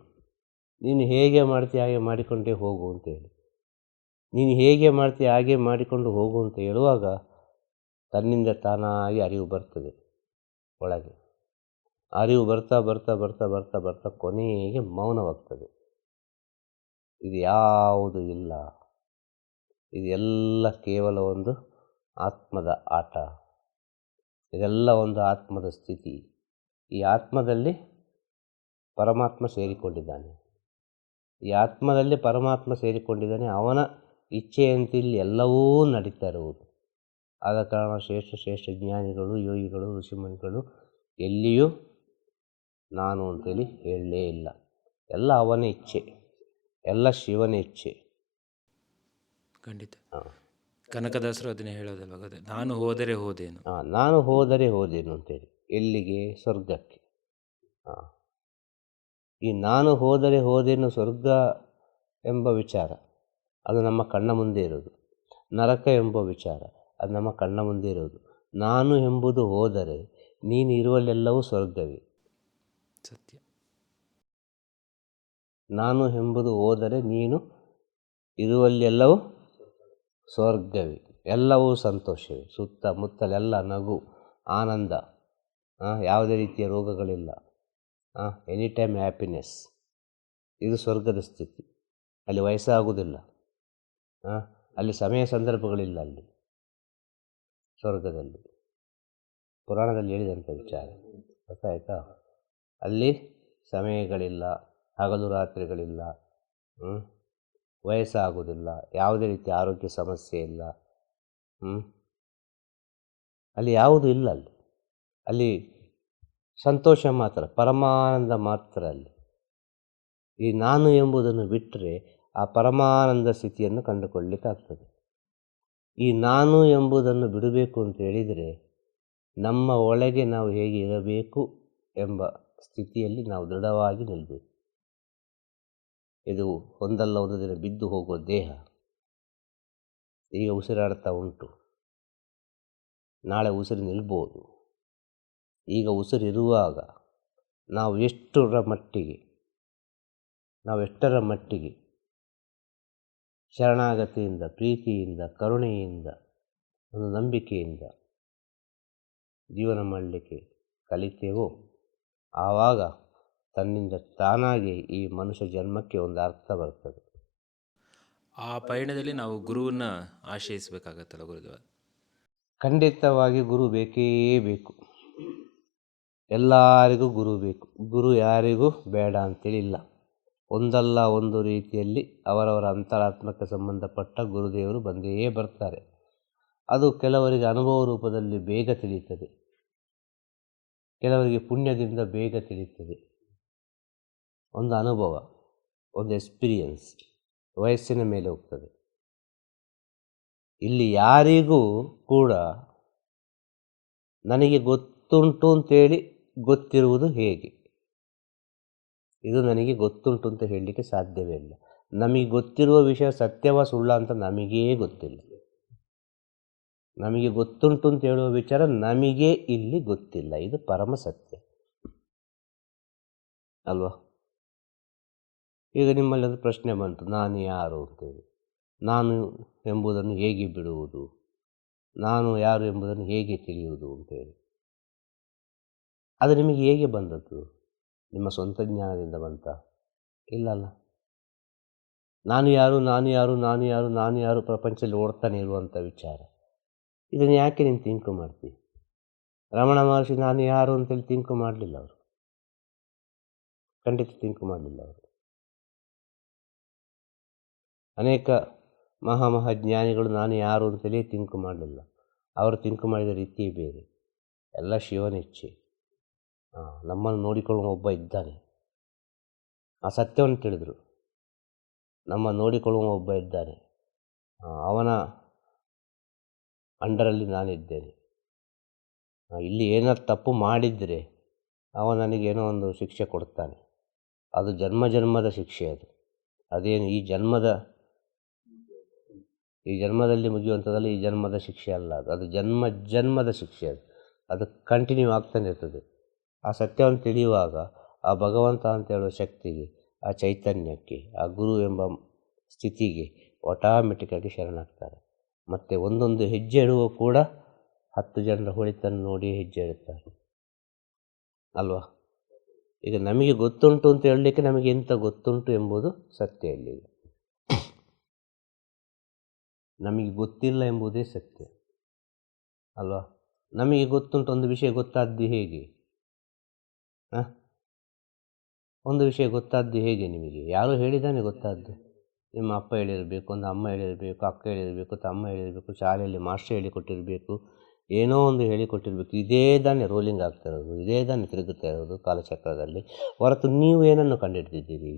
ನೀನು ಹೇಗೆ ಮಾಡ್ತೀಯ ಹಾಗೆ ಮಾಡಿಕೊಂಡೇ ಹೋಗು ಅಂತೇಳಿ. ನೀನು ಹೇಗೆ ಮಾಡ್ತೀಯ ಹಾಗೆ ಮಾಡಿಕೊಂಡು ಹೋಗು ಅಂತ ಹೇಳುವಾಗ ತನ್ನಿಂದ ತಾನಾಗಿ ಅರಿವು ಬರ್ತದೆ ಒಳಗೆ. ಅರಿವು ಬರ್ತಾ ಬರ್ತಾ ಬರ್ತಾ ಬರ್ತಾ ಬರ್ತಾ ಕೊನೆಗೆ ಮೌನವಾಗ್ತದೆ. ಇದು ಯಾವುದು ಇಲ್ಲ, ಇದೆಲ್ಲ ಕೇವಲ ಒಂದು ಆತ್ಮದ ಆಟ, ಇದೆಲ್ಲ ಒಂದು ಆತ್ಮದ ಸ್ಥಿತಿ. ಈ ಆತ್ಮದಲ್ಲಿ ಪರಮಾತ್ಮ ಸೇರಿಕೊಂಡಿದ್ದಾನೆ. ಈ ಆತ್ಮದಲ್ಲಿ ಪರಮಾತ್ಮ ಸೇರಿಕೊಂಡಿದ್ದಾನೆ. ಅವನ ಇಚ್ಛೆಯಂತೆ ಇಲ್ಲಿ ಎಲ್ಲವೂ ನಡೀತಾ ಇರುವುದು. ಆದ ಕಾರಣ ಶ್ರೇಷ್ಠ ಶ್ರೇಷ್ಠ ಜ್ಞಾನಿಗಳು, ಯೋಗಿಗಳು, ಋಷಿಮುನಿಗಳು ಎಲ್ಲಿಯೂ ನಾನು ಅಂತೇಳಿ ಹೇಳಲೇ ಇಲ್ಲ. ಎಲ್ಲ ಅವನ ಇಚ್ಛೆ, ಎಲ್ಲ ಶಿವನ ಇಚ್ಛೆ. ಖಂಡಿತ. ಕನಕದಾಸರು ಅದನ್ನೇ ಹೇಳೋದಲ್ವ, ನಾನು ಹೋದರೆ ಹೋದೇನು. ನಾನು ಹೋದರೆ ಹೋದೇನು ಅಂತೇಳಿ. ಎಲ್ಲಿಗೆ? ಸ್ವರ್ಗಕ್ಕೆ. ಈ ನಾನು ಹೋದರೆ ಹೋದೇನು ಸ್ವರ್ಗ ಎಂಬ ವಿಚಾರ ಅದು ನಮ್ಮ ಕಣ್ಣ ಮುಂದೆ ಇರೋದು. ನರಕ ಎಂಬ ವಿಚಾರ ಅದು ನಮ್ಮ ಕಣ್ಣ ಮುಂದೆ ಇರೋದು. ನಾನು ಎಂಬುದು ಹೋದರೆ ನೀನು ಇರುವಲ್ಲೆಲ್ಲವೂ ಸ್ವರ್ಗವೇ. ಸತ್ಯ. ನಾನು ಎಂಬುದು ಹೋದರೆ ನೀನು ಇರುವಲ್ಲೆಲ್ಲವೂ ಸ್ವರ್ಗವೇ. ಎಲ್ಲವೂ ಸಂತೋಷವೇ. ಸುತ್ತಮುತ್ತಲೆಲ್ಲ ನಗು, ಆನಂದ, ಯಾವುದೇ ರೀತಿಯ ರೋಗಗಳಿಲ್ಲ, ಎನಿ ಟೈಮ್ ಹ್ಯಾಪಿನೆಸ್. ಇದು ಸ್ವರ್ಗದ ಸ್ಥಿತಿ. ಅಲ್ಲಿ ವಯಸ್ಸಾಗುವುದಿಲ್ಲ, ಅಲ್ಲಿ ಸಮಯ ಸಂದರ್ಭಗಳಿಲ್ಲ. ಅಲ್ಲಿ ಸ್ವರ್ಗದಲ್ಲಿ ಪುರಾಣದಲ್ಲಿ ಹೇಳಿದಂಥ ವಿಚಾರ ಗೊತ್ತಾಯ್ತಾ. ಅಲ್ಲಿ ಸಮಯಗಳಿಲ್ಲ, ಹಗಲು ರಾತ್ರಿಗಳಿಲ್ಲ, ವಯಸ್ಸಾಗುವುದಿಲ್ಲ, ಯಾವುದೇ ರೀತಿಯ ಆರೋಗ್ಯ ಸಮಸ್ಯೆ ಇಲ್ಲ. ಅಲ್ಲಿ ಯಾವುದೂ ಇಲ್ಲ. ಅಲ್ಲಿ ಸಂತೋಷ ಮಾತ್ರ, ಪರಮಾನಂದ ಮಾತ್ರ. ಅಲ್ಲಿ ಈ ನಾನು ಎಂಬುದನ್ನು ಬಿಟ್ಟರೆ ಆ ಪರಮಾನಂದ ಸ್ಥಿತಿಯನ್ನು ಕಂಡುಕೊಳ್ಳಲಿಕ್ಕಾಗ್ತದೆ. ಈ ನಾನು ಎಂಬುದನ್ನು ಬಿಡಬೇಕು ಅಂತ ಹೇಳಿದರೆ ನಮ್ಮ ಒಳಗೆ ನಾವು ಹೇಗೆ ಇರಬೇಕು ಎಂಬ ಸ್ಥಿತಿಯಲ್ಲಿ ನಾವು ದೃಢವಾಗಿ ನಿಲ್ಲಬೇಕು. ಇದು ಒಂದಲ್ಲ ಒಂದು ದಿನ ಬಿದ್ದು ಹೋಗುವ ದೇಹ. ಈಗ ಉಸಿರಾಡ್ತಾ ಉಂಟು, ನಾಳೆ ಉಸಿರು ನಿಲ್ಬೋದು. ಈಗ ಉಸಿರಿರುವಾಗ ನಾವು ಎಷ್ಟರ ಮಟ್ಟಿಗೆ ಶರಣಾಗತಿಯಿಂದ, ಪ್ರೀತಿಯಿಂದ, ಕರುಣೆಯಿಂದ, ಒಂದು ನಂಬಿಕೆಯಿಂದ ಜೀವನ ಮಾಡಲಿಕ್ಕೆ ಕಲಿತೇವೋ ಆವಾಗ ತನ್ನಿಂದ ತಾನಾಗಿ ಈ ಮನುಷ್ಯ ಜನ್ಮಕ್ಕೆ ಒಂದು ಅರ್ಥ ಬರ್ತದೆ. ಆ ಪಯಣದಲ್ಲಿ ನಾವು ಗುರುವನ್ನು ಆಶ್ರಯಿಸಬೇಕಾಗತ್ತಲ್ಲ ಗುರುದೇವ? ಖಂಡಿತವಾಗಿ ಗುರು ಬೇಕೇ ಬೇಕು. ಎಲ್ಲರಿಗೂ ಗುರು ಬೇಕು. ಗುರು ಯಾರಿಗೂ ಬೇಡ ಅಂತೇಳಿ ಇಲ್ಲ. ಒಂದಲ್ಲ ಒಂದು ರೀತಿಯಲ್ಲಿ ಅವರವರ ಅಂತರಾತ್ಮಕ್ಕೆ ಸಂಬಂಧಪಟ್ಟ ಗುರುದೇವರು ಬಂದೇ ಬರ್ತಾರೆ. ಅದು ಕೆಲವರಿಗೆ ಅನುಭವ ರೂಪದಲ್ಲಿ ಬೇಗ ತಿಳಿಯುತ್ತದೆ, ಕೆಲವರಿಗೆ ಪುಣ್ಯದಿಂದ ಬೇಗ ತಿಳಿಯುತ್ತದೆ. ಒಂದು ಅನುಭವ, ಒಂದು ಎಕ್ಸ್ಪೀರಿಯನ್ಸ್ ವಯಸ್ಸಿನ ಮೇಲೆ ಹೋಗ್ತದೆ. ಇಲ್ಲಿ ಯಾರಿಗೂ ಕೂಡ ನನಗೆ ಗೊತ್ತುಂಟು ಅಂತೇಳಿ ಗೊತ್ತಿರುವುದು ಹೇಗೆ? ಇದು ನನಗೆ ಗೊತ್ತುಂಟು ಅಂತ ಹೇಳಲಿಕ್ಕೆ ಸಾಧ್ಯವೇ ಇಲ್ಲ. ನಮಗೆ ಗೊತ್ತಿರುವ ವಿಷಯ ಸತ್ಯವ ಸುಳ್ಳ ಅಂತ ನಮಗೇ ಗೊತ್ತಿಲ್ಲ. ನಮಗೆ ಗೊತ್ತುಂಟು ಅಂತ ಹೇಳುವ ವಿಚಾರ ನಮಗೆ ಇಲ್ಲಿ ಗೊತ್ತಿಲ್ಲ. ಇದು ಪರಮ ಸತ್ಯ ಅಲ್ವಾ? ಈಗ ನಿಮ್ಮಲ್ಲಿ ಒಂದು ಪ್ರಶ್ನೆ ಬಂತು, ನಾನು ಯಾರು ಅಂತೇಳಿ. ನಾನು ಎಂಬುದನ್ನು ಹೇಗೆ ಬಿಡುವುದು, ನಾನು ಯಾರು ಎಂಬುದನ್ನು ಹೇಗೆ ತಿಳಿಯುವುದು ಅಂತೇಳಿ. ಅದು ನಿಮಗೆ ಹೇಗೆ ಬಂದದ್ದು? ನಿಮ್ಮ ಸ್ವಂತ ಜ್ಞಾನದಿಂದ ಬಂತ? ಇಲ್ಲಲ್ಲ. ನಾನು ಯಾರು ನಾನು ಯಾರು ನಾನು ಯಾರು ನಾನು ಯಾರು ಪ್ರಪಂಚದಲ್ಲಿ ಓಡ್ತಾನೆ ಇರುವಂಥ ವಿಚಾರ. ಇದನ್ನು ಯಾಕೆ ನೀನು ತಿಂಕು ಮಾಡ್ತೀವಿ? ರಮಣ ಮಹರ್ಷಿ ನಾನು ಯಾರು ಅಂತೇಳಿ ತಿಂಕು ಮಾಡಲಿಲ್ಲ ಅವರು. ಖಂಡಿತ ತಿಂಕು ಮಾಡಲಿಲ್ಲ ಅವರು. ಅನೇಕ ಮಹಾಜ್ಞಾನಿಗಳು ನಾನು ಯಾರು ಅಂತೇಳಿ ತಿಂಕು ಮಾಡಲಿಲ್ಲ. ಅವರು ತಿಂಕು ಮಾಡಿದ ರೀತಿಯೇ ಬೇರೆ. ಎಲ್ಲ ಶಿವನಿಚ್ಛೆ. ನಮ್ಮನ್ನು ನೋಡಿಕೊಳ್ಳುವ ಒಬ್ಬ ಇದ್ದಾನೆ. ಆ ಸತ್ಯವನ್ನು ತಿಳಿದರು. ನಮ್ಮ ನೋಡಿಕೊಳ್ಳುವ ಒಬ್ಬ ಇದ್ದಾನೆ, ಅವನ ಅಂಡರಲ್ಲಿ ನಾನಿದ್ದೇನೆ. ಇಲ್ಲಿ ಏನಾದ್ರು ತಪ್ಪು ಮಾಡಿದರೆ ಅವ ನನಗೇನೋ ಒಂದು ಶಿಕ್ಷೆ ಕೊಡ್ತಾನೆ. ಅದು ಜನ್ಮ ಜನ್ಮದ ಶಿಕ್ಷೆ. ಅದೇನು ಈ ಜನ್ಮದಲ್ಲಿ ಮುಗಿಯುವಂಥದ್ದಲ್ಲ. ಈ ಜನ್ಮದ ಶಿಕ್ಷೆ ಅಲ್ಲ. ಅದು ಜನ್ಮ ಜನ್ಮದ ಶಿಕ್ಷೆ. ಅದು ಕಂಟಿನ್ಯೂ ಆಗ್ತಾನೆ ಇರ್ತದೆ. ಆ ಸತ್ಯವನ್ನು ತಿಳಿಯುವಾಗ ಆ ಭಗವಂತ ಅಂತ ಹೇಳುವ ಶಕ್ತಿಗೆ, ಆ ಚೈತನ್ಯಕ್ಕೆ, ಆ ಗುರು ಎಂಬ ಸ್ಥಿತಿಗೆ ಆಟೋಮೆಟಿಕ್ಕಾಗಿ ಶರಣಾಗ್ತಾರೆ. ಮತ್ತು ಒಂದೊಂದು ಹೆಜ್ಜೆ ಇಡುವ ಕೂಡ 10 ಜನರ ಹೊಳಿತನ್ನು ನೋಡಿ ಹೆಜ್ಜೆ ಇಡುತ್ತಾರೆ ಅಲ್ವಾ? ಈಗ ನಮಗೆ ಗೊತ್ತುಂಟು ಅಂತ ಹೇಳಲಿಕ್ಕೆ ನಮಗೆ ಎಂತ ಗೊತ್ತುಂಟು ಎಂಬುದು ಸತ್ಯ. ಇಲ್ಲಿ ನಮಗೆ ಗೊತ್ತಿಲ್ಲ ಎಂಬುದೇ ಸತ್ಯ ಅಲ್ವಾ? ನಮಗೆ ಗೊತ್ತುಂಟು. ಒಂದು ವಿಷಯ ಗೊತ್ತಾದ್ದು ಹೇಗೆ? ಒಂದು ವಿಷಯ ಗೊತ್ತಾದ್ದು ಹೇಗೆ ನಿಮಗೆ? ಯಾರೋ ಹೇಳಿದ್ದಾನೆ ಗೊತ್ತಾದ್ದು? ನಿಮ್ಮ ಅಪ್ಪ ಹೇಳಿರಬೇಕು, ಒಂದು ಅಮ್ಮ ಹೇಳಿರಬೇಕು, ಅಕ್ಕ ಹೇಳಿರಬೇಕು, ತಮ್ಮ ಹೇಳಿರಬೇಕು, ಶಾಲೆಯಲ್ಲಿ ಮಾಸ್ಟರ್ ಹೇಳಿಕೊಟ್ಟಿರಬೇಕು, ಏನೋ ಒಂದು ಹೇಳಿಕೊಟ್ಟಿರಬೇಕು. ಇದೇ ತಾನೇ ರೋಲಿಂಗ್ ಆಗ್ತಾ ಇರೋದು, ಇದೇ ತಾನೇ ತಿರುಗುತ್ತಾ ಇರೋದು ಕಾಲಚಕ್ರದಲ್ಲಿ. ಹೊರತು ನೀವು ಏನನ್ನು ಕಂಡುಹಿಡಿದಿದ್ದೀರಿ?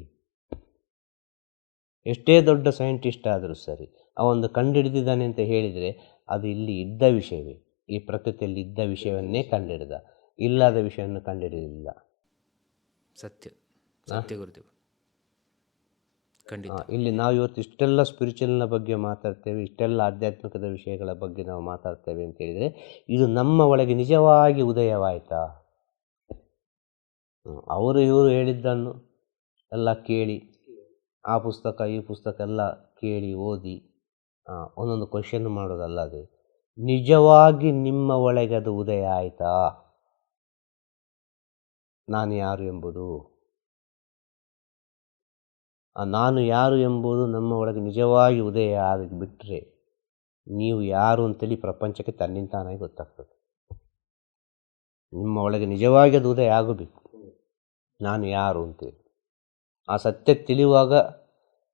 ಎಷ್ಟೇ ದೊಡ್ಡ ಸೈಂಟಿಸ್ಟ್ ಆದರೂ ಸರಿ, ಅವೊಂದು ಕಂಡುಹಿಡಿದಿದ್ದಾನೆ ಅಂತ ಹೇಳಿದರೆ ಅದು ಇಲ್ಲಿ ಇದ್ದ ವಿಷಯವೇ, ಈ ಪ್ರಕೃತಿಯಲ್ಲಿ ಇದ್ದ ವಿಷಯವನ್ನೇ ಕಂಡುಹಿಡಿದ, ಇಲ್ಲದ ವಿಷಯವನ್ನು ಕಂಡುಹಿಡಿಯಲಿಲ್ಲ. ಸತ್ಯ ಸತ್ಯ ಗುರುದೇವ. ಖಂಡಿತ. ಇಲ್ಲಿ ನಾವು ಇವತ್ತು ಇಷ್ಟೆಲ್ಲ ಸ್ಪಿರಿಚುವಲ್ನ ಬಗ್ಗೆ ಮಾತಾಡ್ತೇವೆ, ಇಷ್ಟೆಲ್ಲ ಆಧ್ಯಾತ್ಮಿಕದ ವಿಷಯಗಳ ಬಗ್ಗೆ ನಾವು ಮಾತಾಡ್ತೇವೆ ಅಂತ ಹೇಳಿದರೆ ಇದು ನಮ್ಮ ಒಳಗೆ ನಿಜವಾಗಿ ಉದಯವಾಯಿತಾ? ಅವರು ಇವರು ಹೇಳಿದ್ದನ್ನು ಎಲ್ಲ ಕೇಳಿ, ಆ ಪುಸ್ತಕ ಈ ಪುಸ್ತಕ ಎಲ್ಲ ಕೇಳಿ ಓದಿ ಒಂದೊಂದು ಕ್ವಶನ್ ಮಾಡೋದಲ್ಲದೆ ನಿಜವಾಗಿ ನಿಮ್ಮ ಒಳಗೆ ಅದು ಉದಯ ಆಯಿತಾ? ನಾನು ಯಾರು ಎಂಬುದು, ನಾನು ಯಾರು ಎಂಬುದು ನಮ್ಮ ಒಳಗೆ ನಿಜವಾಗಿ ಉದಯ ಆಗಿಬಿಟ್ರೆ ನೀವು ಯಾರು ಅಂತೇಳಿ ಪ್ರಪಂಚಕ್ಕೆ ತನ್ನಿಂತಾನಾಗಿ ಗೊತ್ತಾಗ್ತದೆ. ನಿಮ್ಮ ಒಳಗೆ ನಿಜವಾಗಿ ಅದು ಉದಯ ಆಗಬೇಕು, ನಾನು ಯಾರು ಅಂತೇಳಿ. ಆ ಸತ್ಯ ತಿಳಿಯುವಾಗ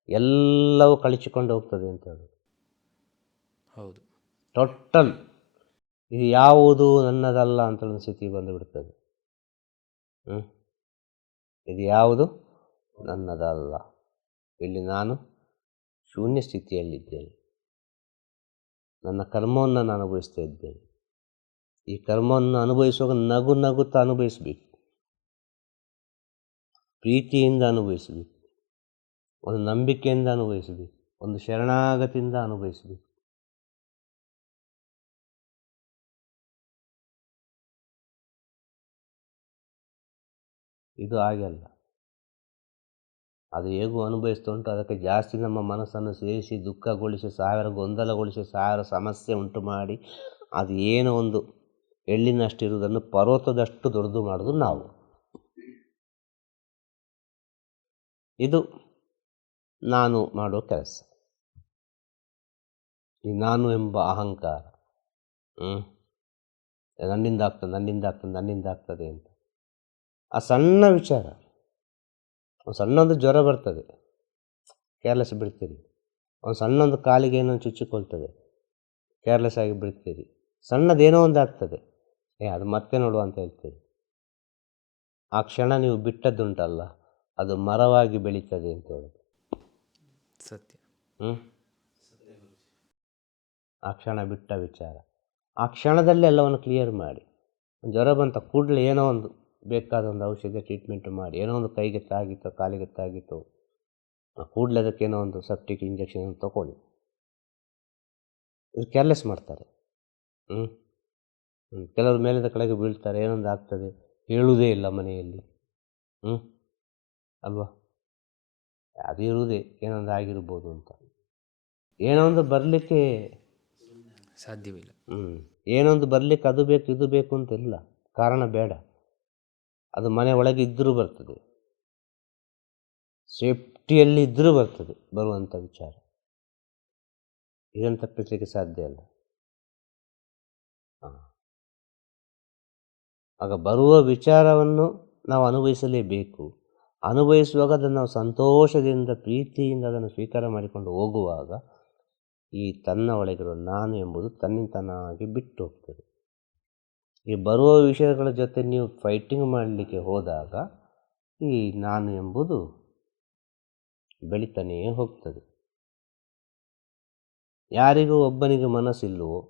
ಎಲ್ಲವೂ ಕಳಚಿಕೊಂಡು ಹೋಗ್ತದೆ ಅಂತ ಹೇಳೋದು. ಹೌದು, ಟೋಟಲ್ ಇದು ಯಾವುದು ನನ್ನದಲ್ಲ ಅಂತ ಒಂದು ಸ್ಥಿತಿ ಬಂದುಬಿಡ್ತದೆ. ಇದು ಯಾವುದು ನನ್ನದಲ್ಲ. ಇಲ್ಲಿ ನಾನು ಶೂನ್ಯ ಸ್ಥಿತಿಯಲ್ಲಿದ್ದೇನೆ. ನನ್ನ ಕರ್ಮವನ್ನು ನಾನು ಅನುಭವಿಸ್ತಾ ಇದ್ದೇನೆ. ಈ ಕರ್ಮವನ್ನು ಅನುಭವಿಸುವಾಗ ನಗು ನಗುತ್ತಾ ಅನುಭವಿಸಬೇಕು, ಪ್ರೀತಿಯಿಂದ ಅನುಭವಿಸಬೇಕು, ಒಂದು ನಂಬಿಕೆಯಿಂದ ಅನುಭವಿಸಬೇಕು, ಒಂದು ಶರಣಾಗತಿಯಿಂದ ಅನುಭವಿಸಬೇಕು. ಇದು ಆಗಲ್ಲ. ಅದು ಹೇಗೂ ಅನುಭವಿಸ್ತಾ ಉಂಟು. ಅದಕ್ಕೆ ಜಾಸ್ತಿ ನಮ್ಮ ಮನಸ್ಸನ್ನು ಸೇರಿಸಿ ದುಃಖಗೊಳಿಸಿ, ಸಾವಿರ ಗೊಂದಲಗೊಳಿಸಿ, ಸಾವಿರ ಸಮಸ್ಯೆ ಉಂಟು ಮಾಡಿ ಅದು ಏನೋ ಒಂದು ಎಳ್ಳಿನಷ್ಟಿರುವುದನ್ನು ಪರ್ವತದಷ್ಟು ದೊಡ್ಡದು ಮಾಡೋದು ನಾವು. ಇದು ನಾನು ಮಾಡೋ ಕೆಲಸ. ಈ ನಾನು ಎಂಬ ಅಹಂಕಾರ ನನ್ನಿಂದ ಆಗ್ತದೆ ನನ್ನಿಂದ ಆಗ್ತದೆ ನನ್ನಿಂದ ಆಗ್ತದೆ ಅಂತ ಆ ಸಣ್ಣ ವಿಚಾರ, ಒಂದು ಸಣ್ಣ ಒಂದು ಜ್ವರ ಬರ್ತದೆ, ಕೇರ್ಲೆಸ್ ಬಿಡ್ತೀರಿ. ಒಂದು ಸಣ್ಣ ಒಂದು ಕಾಲಿಗೆ ಏನೋ ಚುಚ್ಚಿಕೊಳ್ತದೆ, ಕೇರ್ಲೆಸ್ ಆಗಿ ಬಿಡ್ತೀರಿ. ಸಣ್ಣದೇನೋ ಒಂದು ಆಗ್ತದೆ, ಅದು ಮತ್ತೆ ನೋಡುವ ಅಂತ ಹೇಳ್ತೀರಿ. ಆ ಕ್ಷಣ ನೀವು ಬಿಟ್ಟದ್ದುಂಟಲ್ಲ, ಅದು ಮರವಾಗಿ ಬೆಳೀತದೆ ಅಂತ ಹೇಳೋದು ಸತ್ಯ. ಆ ಕ್ಷಣ ಬಿಟ್ಟ ವಿಚಾರ, ಆ ಕ್ಷಣದಲ್ಲಿ ಎಲ್ಲವನ್ನು ಕ್ಲಿಯರ್ ಮಾಡಿ. ಜ್ವರ ಬಂತ ಕೂಡಲೇ ಏನೋ ಒಂದು ಬೇಕಾದ ಒಂದು ಔಷಧಿ ಟ್ರೀಟ್ಮೆಂಟ್ ಮಾಡಿ, ಏನೋ ಒಂದು ಕೈಗೆ ತಾಗಿತ್ತೋ ಕಾಲಿಗೆ ತಾಗಿತ್ತೋ ಕೂಡಲೇ ಅದಕ್ಕೇನೋ ಒಂದು ಸೆಪ್ಟಿಕ್ ಇಂಜೆಕ್ಷನ್ ತಗೊಳ್ಳಿ. ಇದು ಕೇರ್ಲೆಸ್ ಮಾಡ್ತಾರೆ. ಹ್ಞೂ ಕೆಲವರು ಮೇಲಿಂದ ಕೆಳಗೆ ಬೀಳ್ತಾರೆ, ಏನೊಂದು ಆಗ್ತದೆ, ಹೇಳುವುದೇ ಇಲ್ಲ ಮನೆಯಲ್ಲಿ. ಹ್ಞೂ ಅಲ್ವಾ? ಅದು ಇರುವುದೇ ಏನೊಂದು ಆಗಿರ್ಬೋದು ಅಂತ. ಏನೋ ಒಂದು ಬರಲಿಕ್ಕೆ ಸಾಧ್ಯವಿಲ್ಲ. ಏನೊಂದು ಬರಲಿಕ್ಕೆ ಅದು ಬೇಕು ಇದು ಬೇಕು ಅಂತಿಲ್ಲ, ಕಾರಣ ಬೇಡ. ಅದು ಮನೆ ಒಳಗೆ ಇದ್ದರೂ ಬರ್ತದೆ, ಸೇಫ್ಟಿಯಲ್ಲಿ ಇದ್ದರೂ ಬರ್ತದೆ ಬರುವಂಥ ವಿಚಾರ. ಇದನ್ನು ತಪ್ಪಿಸಲಿಕ್ಕೆ ಸಾಧ್ಯ ಅಲ್ಲ. ಆಗ ಬರುವ ವಿಚಾರವನ್ನು ನಾವು ಅನುಭವಿಸಲೇಬೇಕು. ಅನುಭವಿಸುವಾಗ ಅದನ್ನು ನಾವು ಸಂತೋಷದಿಂದ ಪ್ರೀತಿಯಿಂದ ಅದನ್ನು ಸ್ವೀಕಾರ ಮಾಡಿಕೊಂಡು ಹೋಗುವಾಗ ಈ ತನ್ನ ಒಳಗಿರುವ ನಾನು ಎಂಬುದು ತನ್ನಿಂತಾನಾಗಿ ಬಿಟ್ಟು ಹೋಗ್ತದೆ. ಈ ಬರುವ ವಿಷಯಗಳ ಜೊತೆ ನೀವು ಫೈಟಿಂಗ್ ಮಾಡಲಿಕ್ಕೆ ಹೋದಾಗ ಈ ನಾನು ಎಂಬುದು ಬೆಳೀತಾನೇ ಹೋಗ್ತದೆ. ಯಾರಿಗೂ ಒಬ್ಬನಿಗೆ ಮನಸ್ಸಿಲ್ಲವೋ,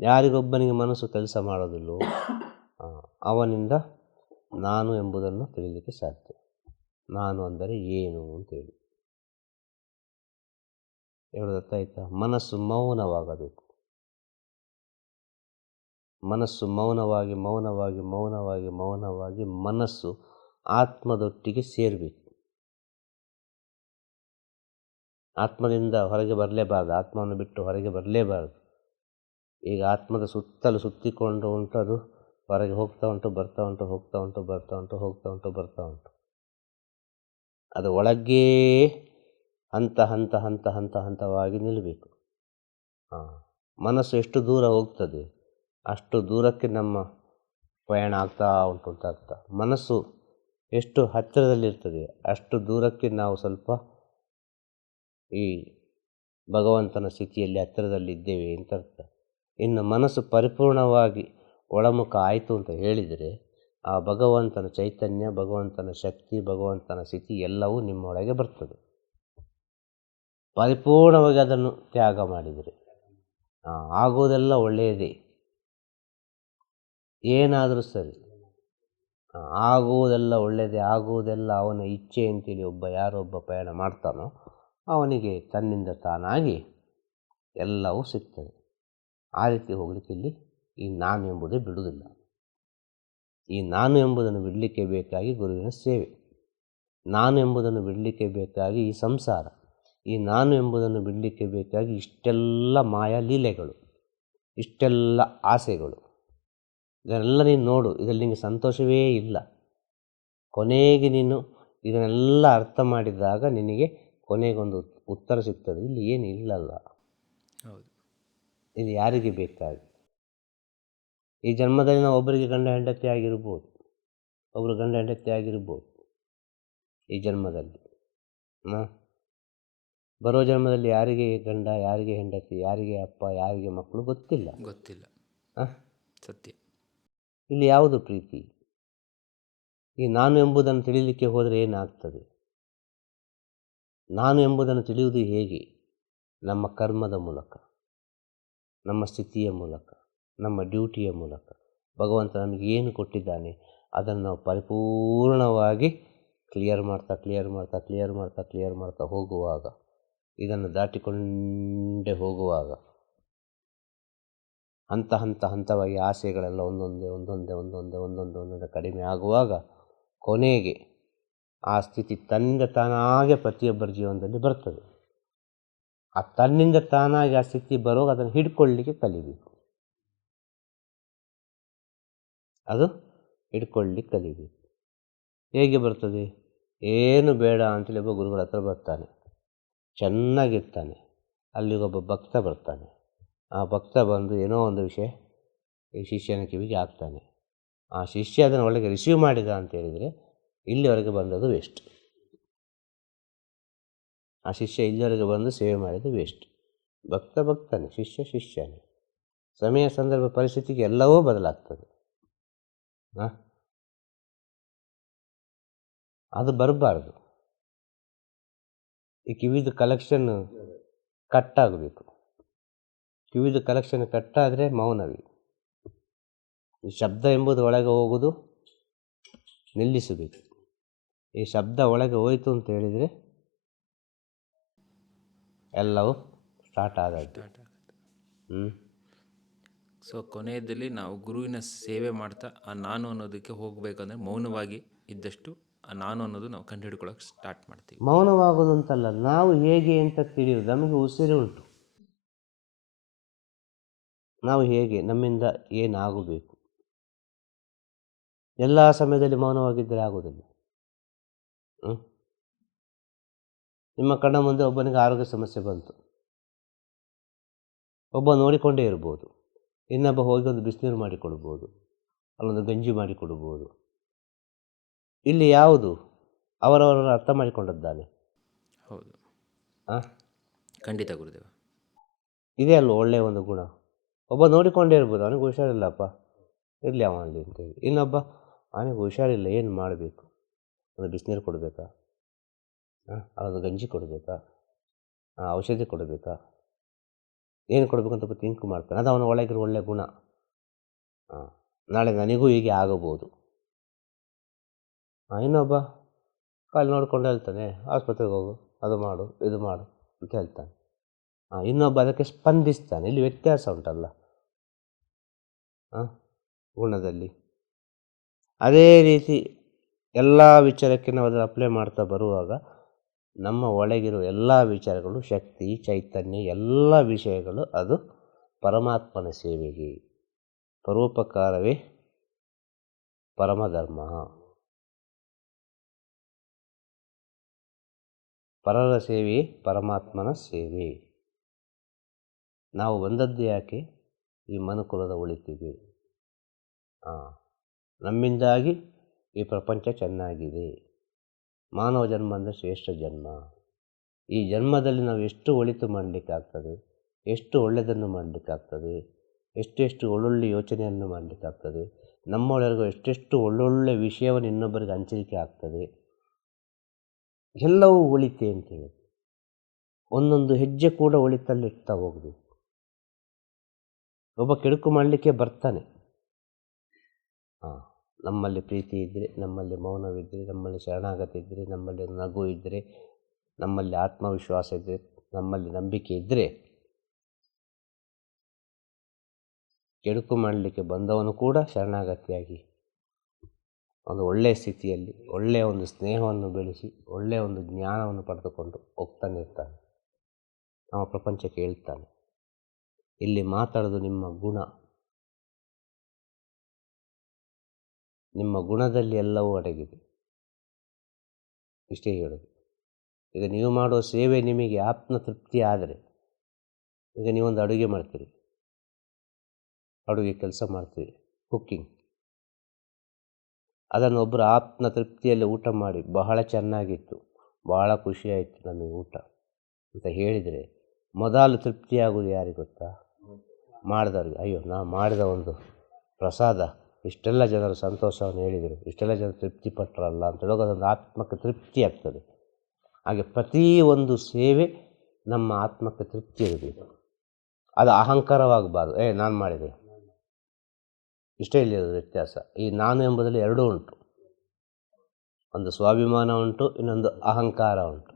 ಯಾರಿಗೊಬ್ಬನಿಗೆ ಮನಸ್ಸು ಕೆಲಸ ಮಾಡೋದಿಲ್ಲವೋ ಅವನಿಂದ ನಾನು ಎಂಬುದನ್ನು ತಿಳಿಯಲಿಕ್ಕೆ ಸಾಧ್ಯ. ನಾನು ಅಂದರೆ ಏನು ಅಂತೇಳಿ ಹೇಳೋದಾಯ್ತಾ? ಮನಸ್ಸು ಮೌನವಾಗಬೇಕು. ಮನಸ್ಸು ಮೌನವಾಗಿ ಮೌನವಾಗಿ ಮೌನವಾಗಿ ಮೌನವಾಗಿ ಮನಸ್ಸು ಆತ್ಮದೊಟ್ಟಿಗೆ ಸೇರಬೇಕು. ಆತ್ಮದಿಂದ ಹೊರಗೆ ಬರಲೇಬಾರ್ದು, ಆತ್ಮವನ್ನು ಬಿಟ್ಟು ಹೊರಗೆ ಬರಲೇಬಾರ್ದು. ಈಗ ಆತ್ಮದ ಸುತ್ತಲೂ ಸುತ್ತಿಕೊಂಡು ಉಂಟು, ಅದು ಹೊರಗೆ ಹೋಗ್ತಾ ಉಂಟು, ಬರ್ತಾ ಉಂಟು, ಹೋಗ್ತಾ ಉಂಟು, ಬರ್ತಾ ಉಂಟು, ಹೋಗ್ತಾ ಉಂಟು, ಬರ್ತಾ ಉಂಟು. ಅದು ಒಳಗೇ ಹಂತ ಹಂತ ಹಂತ ಹಂತ ಹಂತವಾಗಿ ನಿಲ್ಲಬೇಕು. ಮನಸ್ಸು ಎಷ್ಟು ದೂರ ಹೋಗ್ತದೆ ಅಷ್ಟು ದೂರಕ್ಕೆ ನಮ್ಮ ಪಯಣ ಆಗ್ತಾ ಉಂಟು ಅಂತ ಅರ್ಥ. ಮನಸ್ಸು ಎಷ್ಟು ಹತ್ತಿರದಲ್ಲಿರ್ತದೆ ಅಷ್ಟು ದೂರಕ್ಕೆ ನಾವು ಸ್ವಲ್ಪ ಈ ಭಗವಂತನ ಸ್ಥಿತಿಯಲ್ಲಿ ಹತ್ತಿರದಲ್ಲಿದ್ದೇವೆ ಅಂತ ಅರ್ಥ. ಇನ್ನು ಮನಸ್ಸು ಪರಿಪೂರ್ಣವಾಗಿ ಒಳಮುಖ ಆಯಿತು ಅಂತ ಹೇಳಿದರೆ ಆ ಭಗವಂತನ ಚೈತನ್ಯ, ಭಗವಂತನ ಶಕ್ತಿ, ಭಗವಂತನ ಸ್ಥಿತಿ ಎಲ್ಲವೂ ನಿಮ್ಮೊಳಗೆ ಬರ್ತದೆ. ಪರಿಪೂರ್ಣವಾಗಿ ಅದನ್ನು ತ್ಯಾಗ ಮಾಡಿದರೆ ಆಗುವುದೆಲ್ಲ ಒಳ್ಳೆಯದೇ, ಏನಾದರೂ ಸರಿ ಆಗುವುದೆಲ್ಲ ಒಳ್ಳೆಯದೇ, ಆಗುವುದೆಲ್ಲ ಅವನ ಇಚ್ಛೆ ಅಂತೇಳಿ ಯಾರೊಬ್ಬ ಪಯಣ ಮಾಡ್ತಾನೋ ಅವನಿಗೆ ತನ್ನಿಂದ ತಾನಾಗಿ ಎಲ್ಲವೂ ಸಿಗ್ತದೆ. ಆ ರೀತಿ ಹೋಗಲಿಕ್ಕೆ ಇಲ್ಲಿ ಈ ನಾನು ಎಂಬುದೇ ಬಿಡುವುದಿಲ್ಲ. ಈ ನಾನು ಎಂಬುದನ್ನು ಬಿಡಲಿಕ್ಕೆ ಬೇಕಾಗಿ ಗುರುವಿನ ಸೇವೆ, ನಾನು ಎಂಬುದನ್ನು ಬಿಡಲಿಕ್ಕೆ ಬೇಕಾಗಿ ಈ ಸಂಸಾರ, ಈ ನಾನು ಎಂಬುದನ್ನು ಬಿಡಲಿಕ್ಕೆ ಬೇಕಾಗಿ ಇಷ್ಟೆಲ್ಲ ಮಾಯಾ ಲೀಲೆಗಳು, ಇಷ್ಟೆಲ್ಲ ಆಸೆಗಳು. ಇದನ್ನೆಲ್ಲ ನೀನು ನೋಡು, ಇದರಲ್ಲಿ ನಿನಗೆ ಸಂತೋಷವೇ ಇಲ್ಲ. ಕೊನೆಗೆ ನೀನು ಇದನ್ನೆಲ್ಲ ಅರ್ಥ ಮಾಡಿದಾಗ ನಿನಗೆ ಕೊನೆಗೊಂದು ಉತ್ತರ ಸಿಗ್ತದೆ, ಇಲ್ಲಿ ಏನು ಇಲ್ಲಲ್ಲ. ಹೌದು. ಇದು ಯಾರಿಗೆ ಬೇಕಾಗಿ? ಈ ಜನ್ಮದಲ್ಲಿ ನಾವು ಒಬ್ಬರಿಗೆ ಗಂಡ ಹೆಂಡತಿ ಆಗಿರ್ಬೋದು, ಒಬ್ಬರು ಗಂಡ ಹೆಂಡತಿ ಆಗಿರ್ಬೋದು ಈ ಜನ್ಮದಲ್ಲಿ. ಬರೋ ಜನ್ಮದಲ್ಲಿ ಯಾರಿಗೆ ಗಂಡ, ಯಾರಿಗೆ ಹೆಂಡತಿ, ಯಾರಿಗೆ ಅಪ್ಪ, ಯಾರಿಗೆ ಮಕ್ಕಳು ಗೊತ್ತಿಲ್ಲ. ಸತ್ಯ. ಇಲ್ಲಿ ಯಾವುದು ಪ್ರೀತಿ? ಈ ನಾನು ಎಂಬುದನ್ನು ತಿಳಿಯಲಿಕ್ಕೆ ಹೋದರೆ ಏನಾಗ್ತದೆ? ನಾನು ಎಂಬುದನ್ನು ತಿಳಿಯುವುದು ಹೇಗೆ? ನಮ್ಮ ಕರ್ಮದ ಮೂಲಕ, ನಮ್ಮ ಸ್ಥಿತಿಯ ಮೂಲಕ, ನಮ್ಮ ಡ್ಯೂಟಿಯ ಮೂಲಕ. ಭಗವಂತ ನಮಗೆ ಏನು ಕೊಟ್ಟಿದ್ದಾನೆ ಅದನ್ನು ನಾವು ಪರಿಪೂರ್ಣವಾಗಿ ಕ್ಲಿಯರ್ ಮಾಡ್ತಾ ಹೋಗುವಾಗ, ಇದನ್ನು ದಾಟಿಕೊಂಡೇ ಹೋಗುವಾಗ ಹಂತವಾಗಿ ಆಸೆಗಳೆಲ್ಲ ಒಂದೊಂದೇ ಕಡಿಮೆ ಆಗುವಾಗ ಕೊನೆಗೆ ಆ ಸ್ಥಿತಿ ತನ್ನಿಂದ ತಾನಾಗೆ ಪ್ರತಿಯೊಬ್ಬರ ಜೀವನದಲ್ಲಿ ಬರ್ತದೆ. ಆ ತನ್ನಿಂದ ತಾನಾಗಿ ಆ ಸ್ಥಿತಿ ಬರುವಾಗ ಅದನ್ನು ಹಿಡ್ಕೊಳ್ಳಿಕ್ಕೆ ಕಲಿಬೇಕು. ಅದು ಹಿಡ್ಕೊಳ್ಳಿಕ್ಕೆ ಕಲಿಬೇಕು. ಹೇಗೆ ಬರ್ತದೆ? ಏನು ಬೇಡ ಅಂತೇಳಿ ಒಬ್ಬ ಗುರುಗಳ ಹತ್ರ ಬರ್ತಾನೆ, ಚೆನ್ನಾಗಿರ್ತಾನೆ. ಅಲ್ಲಿಗೊಬ್ಬ ಭಕ್ತ ಬರ್ತಾನೆ. ಆ ಭಕ್ತ ಬಂದು ಏನೋ ಒಂದು ವಿಷಯ ಈ ಶಿಷ್ಯನ ಕಿವಿಗೆ ಹಾಕ್ತಾನೆ. ಆ ಶಿಷ್ಯ ಅದನ್ನು ಒಳಗೆ ರಿಸೀವ್ ಮಾಡಿದ ಅಂತೇಳಿದರೆ ಇಲ್ಲಿವರೆಗೆ ಬಂದದ್ದು ವೇಸ್ಟ್. ಆ ಶಿಷ್ಯ ಇಲ್ಲಿವರೆಗೆ ಬಂದು ಸೇವೆ ಮಾಡಿದ್ದು ವೇಸ್ಟ್. ಭಕ್ತನೇ, ಶಿಷ್ಯನೇ. ಸಮಯ, ಸಂದರ್ಭ, ಪರಿಸ್ಥಿತಿಗೆ ಎಲ್ಲವೂ ಬದಲಾಗ್ತದೆ. ಅದು ಬರಬಾರ್ದು. ಈ ಕಿವಿದು ಕಲೆಕ್ಷನ್ ಕಟ್ಟಾಗಬೇಕು. ಕಿವಿದು ಕಲೆಕ್ಷನ್ ಕಟ್ಟಾದರೆ ಮೌನವೇ. ಈ ಶಬ್ದ ಎಂಬುದು ಒಳಗೆ ಹೋಗುವುದು ನಿಲ್ಲಿಸಬೇಕು. ಈ ಶಬ್ದ ಒಳಗೆ ಹೋಯಿತು ಅಂತ ಹೇಳಿದರೆ ಎಲ್ಲವೂ ಸ್ಟಾರ್ಟ್ ಆಗುತ್ತೆ. ಸೊ ಕೊನೆಯದಲ್ಲಿ ನಾವು ಗುರುವಿನ ಸೇವೆ ಮಾಡ್ತಾ ಆ ನಾನು ಅನ್ನೋದಕ್ಕೆ ಹೋಗಬೇಕಂದ್ರೆ ಮೌನವಾಗಿ ಇದ್ದಷ್ಟು ಆ ನಾನು ಅನ್ನೋದು ನಾವು ಕಂಡುಹಿಡ್ಕೊಳ್ಳೋಕೆ ಸ್ಟಾರ್ಟ್ ಮಾಡ್ತೀವಿ. ಮೌನವಾಗೋದು ಅಂತಲ್ಲ, ನಾವು ಹೇಗೆ ಅಂತ ತಿಳಿಯುವುದು. ನಮಗೆ ಉಸಿರು ಉಂಟು, ನಾವು ಹೇಗೆ, ನಮ್ಮಿಂದ ಏನಾಗಬೇಕು. ಎಲ್ಲ ಸಮಯದಲ್ಲಿ ಮೌನವಾಗಿದ್ದರೆ ಆಗೋದಿಲ್ಲ. ನಿಮ್ಮ ಕಣ್ಣ ಮುಂದೆ ಒಬ್ಬನಿಗೆ ಆರೋಗ್ಯ ಸಮಸ್ಯೆ ಬಂತು, ಒಬ್ಬ ನೋಡಿಕೊಂಡೇ ಇರ್ಬೋದು, ಇನ್ನೊಬ್ಬ ಹೋಗಿ ಒಂದು ಬಿಸಿನೀರು ಮಾಡಿಕೊಡ್ಬೋದು, ಅಲ್ಲೊಂದು ಗಂಜಿ ಮಾಡಿಕೊಡ್ಬೋದು. ಇಲ್ಲಿ ಯಾವುದು ಅವರವರನ್ನು ಅರ್ಥ ಮಾಡಿಕೊಂಡದ್ದಾನೆ. ಹೌದು, ಖಂಡಿತ ಗುರುದೇವ. ಇದೇ ಅಲ್ವ ಒಳ್ಳೆಯ ಒಂದು ಗುಣ. ಒಬ್ಬ ನೋಡಿಕೊಂಡೇ ಇರ್ಬೋದು, ಅವನಿಗೆ ಹುಷಾರಿಲ್ಲಪ್ಪ, ಇರಲಿ ಅವನಲ್ಲಿ ಅಂತೇಳಿ. ಇನ್ನೊಬ್ಬ ಅವನಿಗೆ ಹುಷಾರಿಲ್ಲ, ಏನು ಮಾಡಬೇಕು, ಒಂದು ಬಿಸಿನೀರು ಕೊಡಬೇಕಾ, ಅದೊಂದು ಗಂಜಿ ಕೊಡಬೇಕಾ, ಔಷಧಿ ಕೊಡಬೇಕಾ, ಏನು ಕೊಡಬೇಕಂತ ಥಿಂಕ್ ಮಾಡ್ತಾನೆ. ಅದು ಅವನ ಒಳಗಿರೋ ಒಳ್ಳೆಯ ಗುಣ. ನಾಳೆ ನನಗೂ ಹೀಗೆ ಆಗಬಹುದು. ಇನ್ನೊಬ್ಬ ಕಾಲು ನೋಡ್ಕೊಂಡು ಹೇಳ್ತಾನೆ, ಆಸ್ಪತ್ರೆಗೆ ಹೋಗು, ಅದು ಮಾಡು, ಇದು ಮಾಡು ಅಂತ ಹೇಳ್ತಾನೆ. ಇನ್ನೊಬ್ಬ ಅದಕ್ಕೆ ಸ್ಪಂದಿಸ್ತಾನೆ. ಇಲ್ಲಿ ವ್ಯತ್ಯಾಸ ಉಂಟಲ್ಲ ಗುಣದಲ್ಲಿ. ಅದೇ ರೀತಿ ಎಲ್ಲ ವಿಚಾರಕ್ಕೆ ನಾವು ಅದನ್ನು ಅಪ್ಲೈ ಮಾಡ್ತಾ ಬರುವಾಗ ನಮ್ಮ ಒಳಗಿರೋ ಎಲ್ಲ ವಿಚಾರಗಳು, ಶಕ್ತಿ, ಚೈತನ್ಯ, ಎಲ್ಲ ವಿಷಯಗಳು ಅದು ಪರಮಾತ್ಮನ ಸೇವೆಗೆ. ಪರೋಪಕಾರವೇ ಪರಮಧರ್ಮ. ಪರರ ಸೇವೆ ಪರಮಾತ್ಮನ ಸೇವೆ. ನಾವು ಬಂದದ್ದು ಯಾಕೆ? ಈ ಮನುಕುಲದ ಒಳಿತಿಗೆ. ನಮ್ಮಿಂದಾಗಿ ಈ ಪ್ರಪಂಚ ಚೆನ್ನಾಗಿದೆ. ಮಾನವ ಜನ್ಮ ಅಂದರೆ ಶ್ರೇಷ್ಠ ಜನ್ಮ. ಈ ಜನ್ಮದಲ್ಲಿ ನಾವು ಎಷ್ಟು ಒಳಿತು ಮಾಡಲಿಕ್ಕಾಗ್ತದೆ, ಎಷ್ಟು ಒಳ್ಳೆಯದನ್ನು ಮಾಡಲಿಕ್ಕಾಗ್ತದೆ, ಎಷ್ಟೆಷ್ಟು ಒಳ್ಳೊಳ್ಳೆ ಯೋಚನೆಯನ್ನು ಮಾಡಲಿಕ್ಕಾಗ್ತದೆ, ನಮ್ಮೊಳಗೂ ಎಷ್ಟೆಷ್ಟು ಒಳ್ಳೊಳ್ಳೆ ವಿಷಯವನ್ನು ಇನ್ನೊಬ್ಬರಿಗೆ ಹಂಚಲಿಕ್ಕೆ ಆಗ್ತದೆ, ಎಲ್ಲವೂ ಒಳಿತೆ ಅಂತೇಳಿ ಒಂದೊಂದು ಹೆಜ್ಜೆ ಕೂಡ ಒಳಿತಲ್ಲಿಡ್ತಾ ಹೋಗಬೇಕು. ಒಬ್ಬ ಕೆಡುಕು ಮಾಡಲಿಕ್ಕೆ ಬರ್ತಾನೆ. ನಮ್ಮಲ್ಲಿ ಪ್ರೀತಿ ಇದ್ದರೆ, ನಮ್ಮಲ್ಲಿ ಮೌನವಿದ್ದರೆ, ನಮ್ಮಲ್ಲಿ ಶರಣಾಗತಿ ಇದ್ದರೆ, ನಮ್ಮಲ್ಲಿ ನಗು ಇದ್ದರೆ, ನಮ್ಮಲ್ಲಿ ಆತ್ಮವಿಶ್ವಾಸ ಇದ್ದರೆ, ನಮ್ಮಲ್ಲಿ ನಂಬಿಕೆ ಇದ್ದರೆ, ಕೆಡುಕು ಮಾಡಲಿಕ್ಕೆ ಬಂದವನು ಕೂಡ ಶರಣಾಗತಿಯಾಗಿ ಒಂದು ಒಳ್ಳೆಯ ಸ್ಥಿತಿಯಲ್ಲಿ ಒಳ್ಳೆಯ ಒಂದು ಸ್ನೇಹವನ್ನು ಬೆಳೆಸಿ ಒಳ್ಳೆಯ ಒಂದು ಜ್ಞಾನವನ್ನು ಪಡೆದುಕೊಂಡು ಹೋಗ್ತಾನೆ ಇರ್ತಾನೆ. ನಮ್ಮ ಪ್ರಪಂಚಕ್ಕೆ ಹೇಳ್ತಾನೆ, ಇಲ್ಲಿ ಮಾತಾಡೋದು ನಿಮ್ಮ ಗುಣ, ನಿಮ್ಮ ಗುಣದಲ್ಲಿ ಎಲ್ಲವೂ ಅಡಗಿದೆ. ಇಷ್ಟೇ ಹೇಳೋದು. ಈಗ ನೀವು ಮಾಡೋ ಸೇವೆ ನಿಮಗೆ ಆತ್ಮ ತೃಪ್ತಿ ಆದರೆ, ಈಗ ನೀವೊಂದು ಅಡುಗೆ ಮಾಡ್ತೀರಿ, ಅಡುಗೆ ಕೆಲಸ ಮಾಡ್ತೀರಿ, ಕುಕ್ಕಿಂಗ್, ಅದನ್ನು ಒಬ್ಬರು ಆತ್ಮ ತೃಪ್ತಿಯಲ್ಲಿ ಊಟ ಮಾಡಿ ಬಹಳ ಚೆನ್ನಾಗಿತ್ತು, ಬಹಳ ಖುಷಿಯಾಯಿತು ನಮಗೆ ಊಟ ಅಂತ ಹೇಳಿದರೆ, ಮೊದಲು ತೃಪ್ತಿಯಾಗೋದು ಯಾರಿಗೆ ಗೊತ್ತಾ? ಮಾಡಿದವ್ರಿಗೆ. ಅಯ್ಯೋ, ನಾವು ಮಾಡಿದ ಒಂದು ಪ್ರಸಾದ ಇಷ್ಟೆಲ್ಲ ಜನರು ಸಂತೋಷವನ್ನು ಹೇಳಿದರು, ಇಷ್ಟೆಲ್ಲ ಜನರು ತೃಪ್ತಿ ಪಟ್ಟರಲ್ಲ ಅಂತ ಹೇಳುವಾಗ ಅದೊಂದು ಆತ್ಮಕ್ಕೆ ತೃಪ್ತಿ ಆಗ್ತದೆ. ಹಾಗೆ ಪ್ರತಿಯೊಂದು ಸೇವೆ ನಮ್ಮ ಆತ್ಮಕ್ಕೆ ತೃಪ್ತಿ ಇರಬೇಕು. ಅದು ಅಹಂಕಾರವಾಗಬಾರ್ದು. ನಾನು ಮಾಡಿದೆ, ಇಷ್ಟೇ ಇಲ್ಲಿರೋದು ವ್ಯತ್ಯಾಸ. ಈ ನಾನು ಎಂಬುದರಲ್ಲಿ ಎರಡೂ ಉಂಟು. ಒಂದು ಸ್ವಾಭಿಮಾನ ಉಂಟು, ಇನ್ನೊಂದು ಅಹಂಕಾರ ಉಂಟು.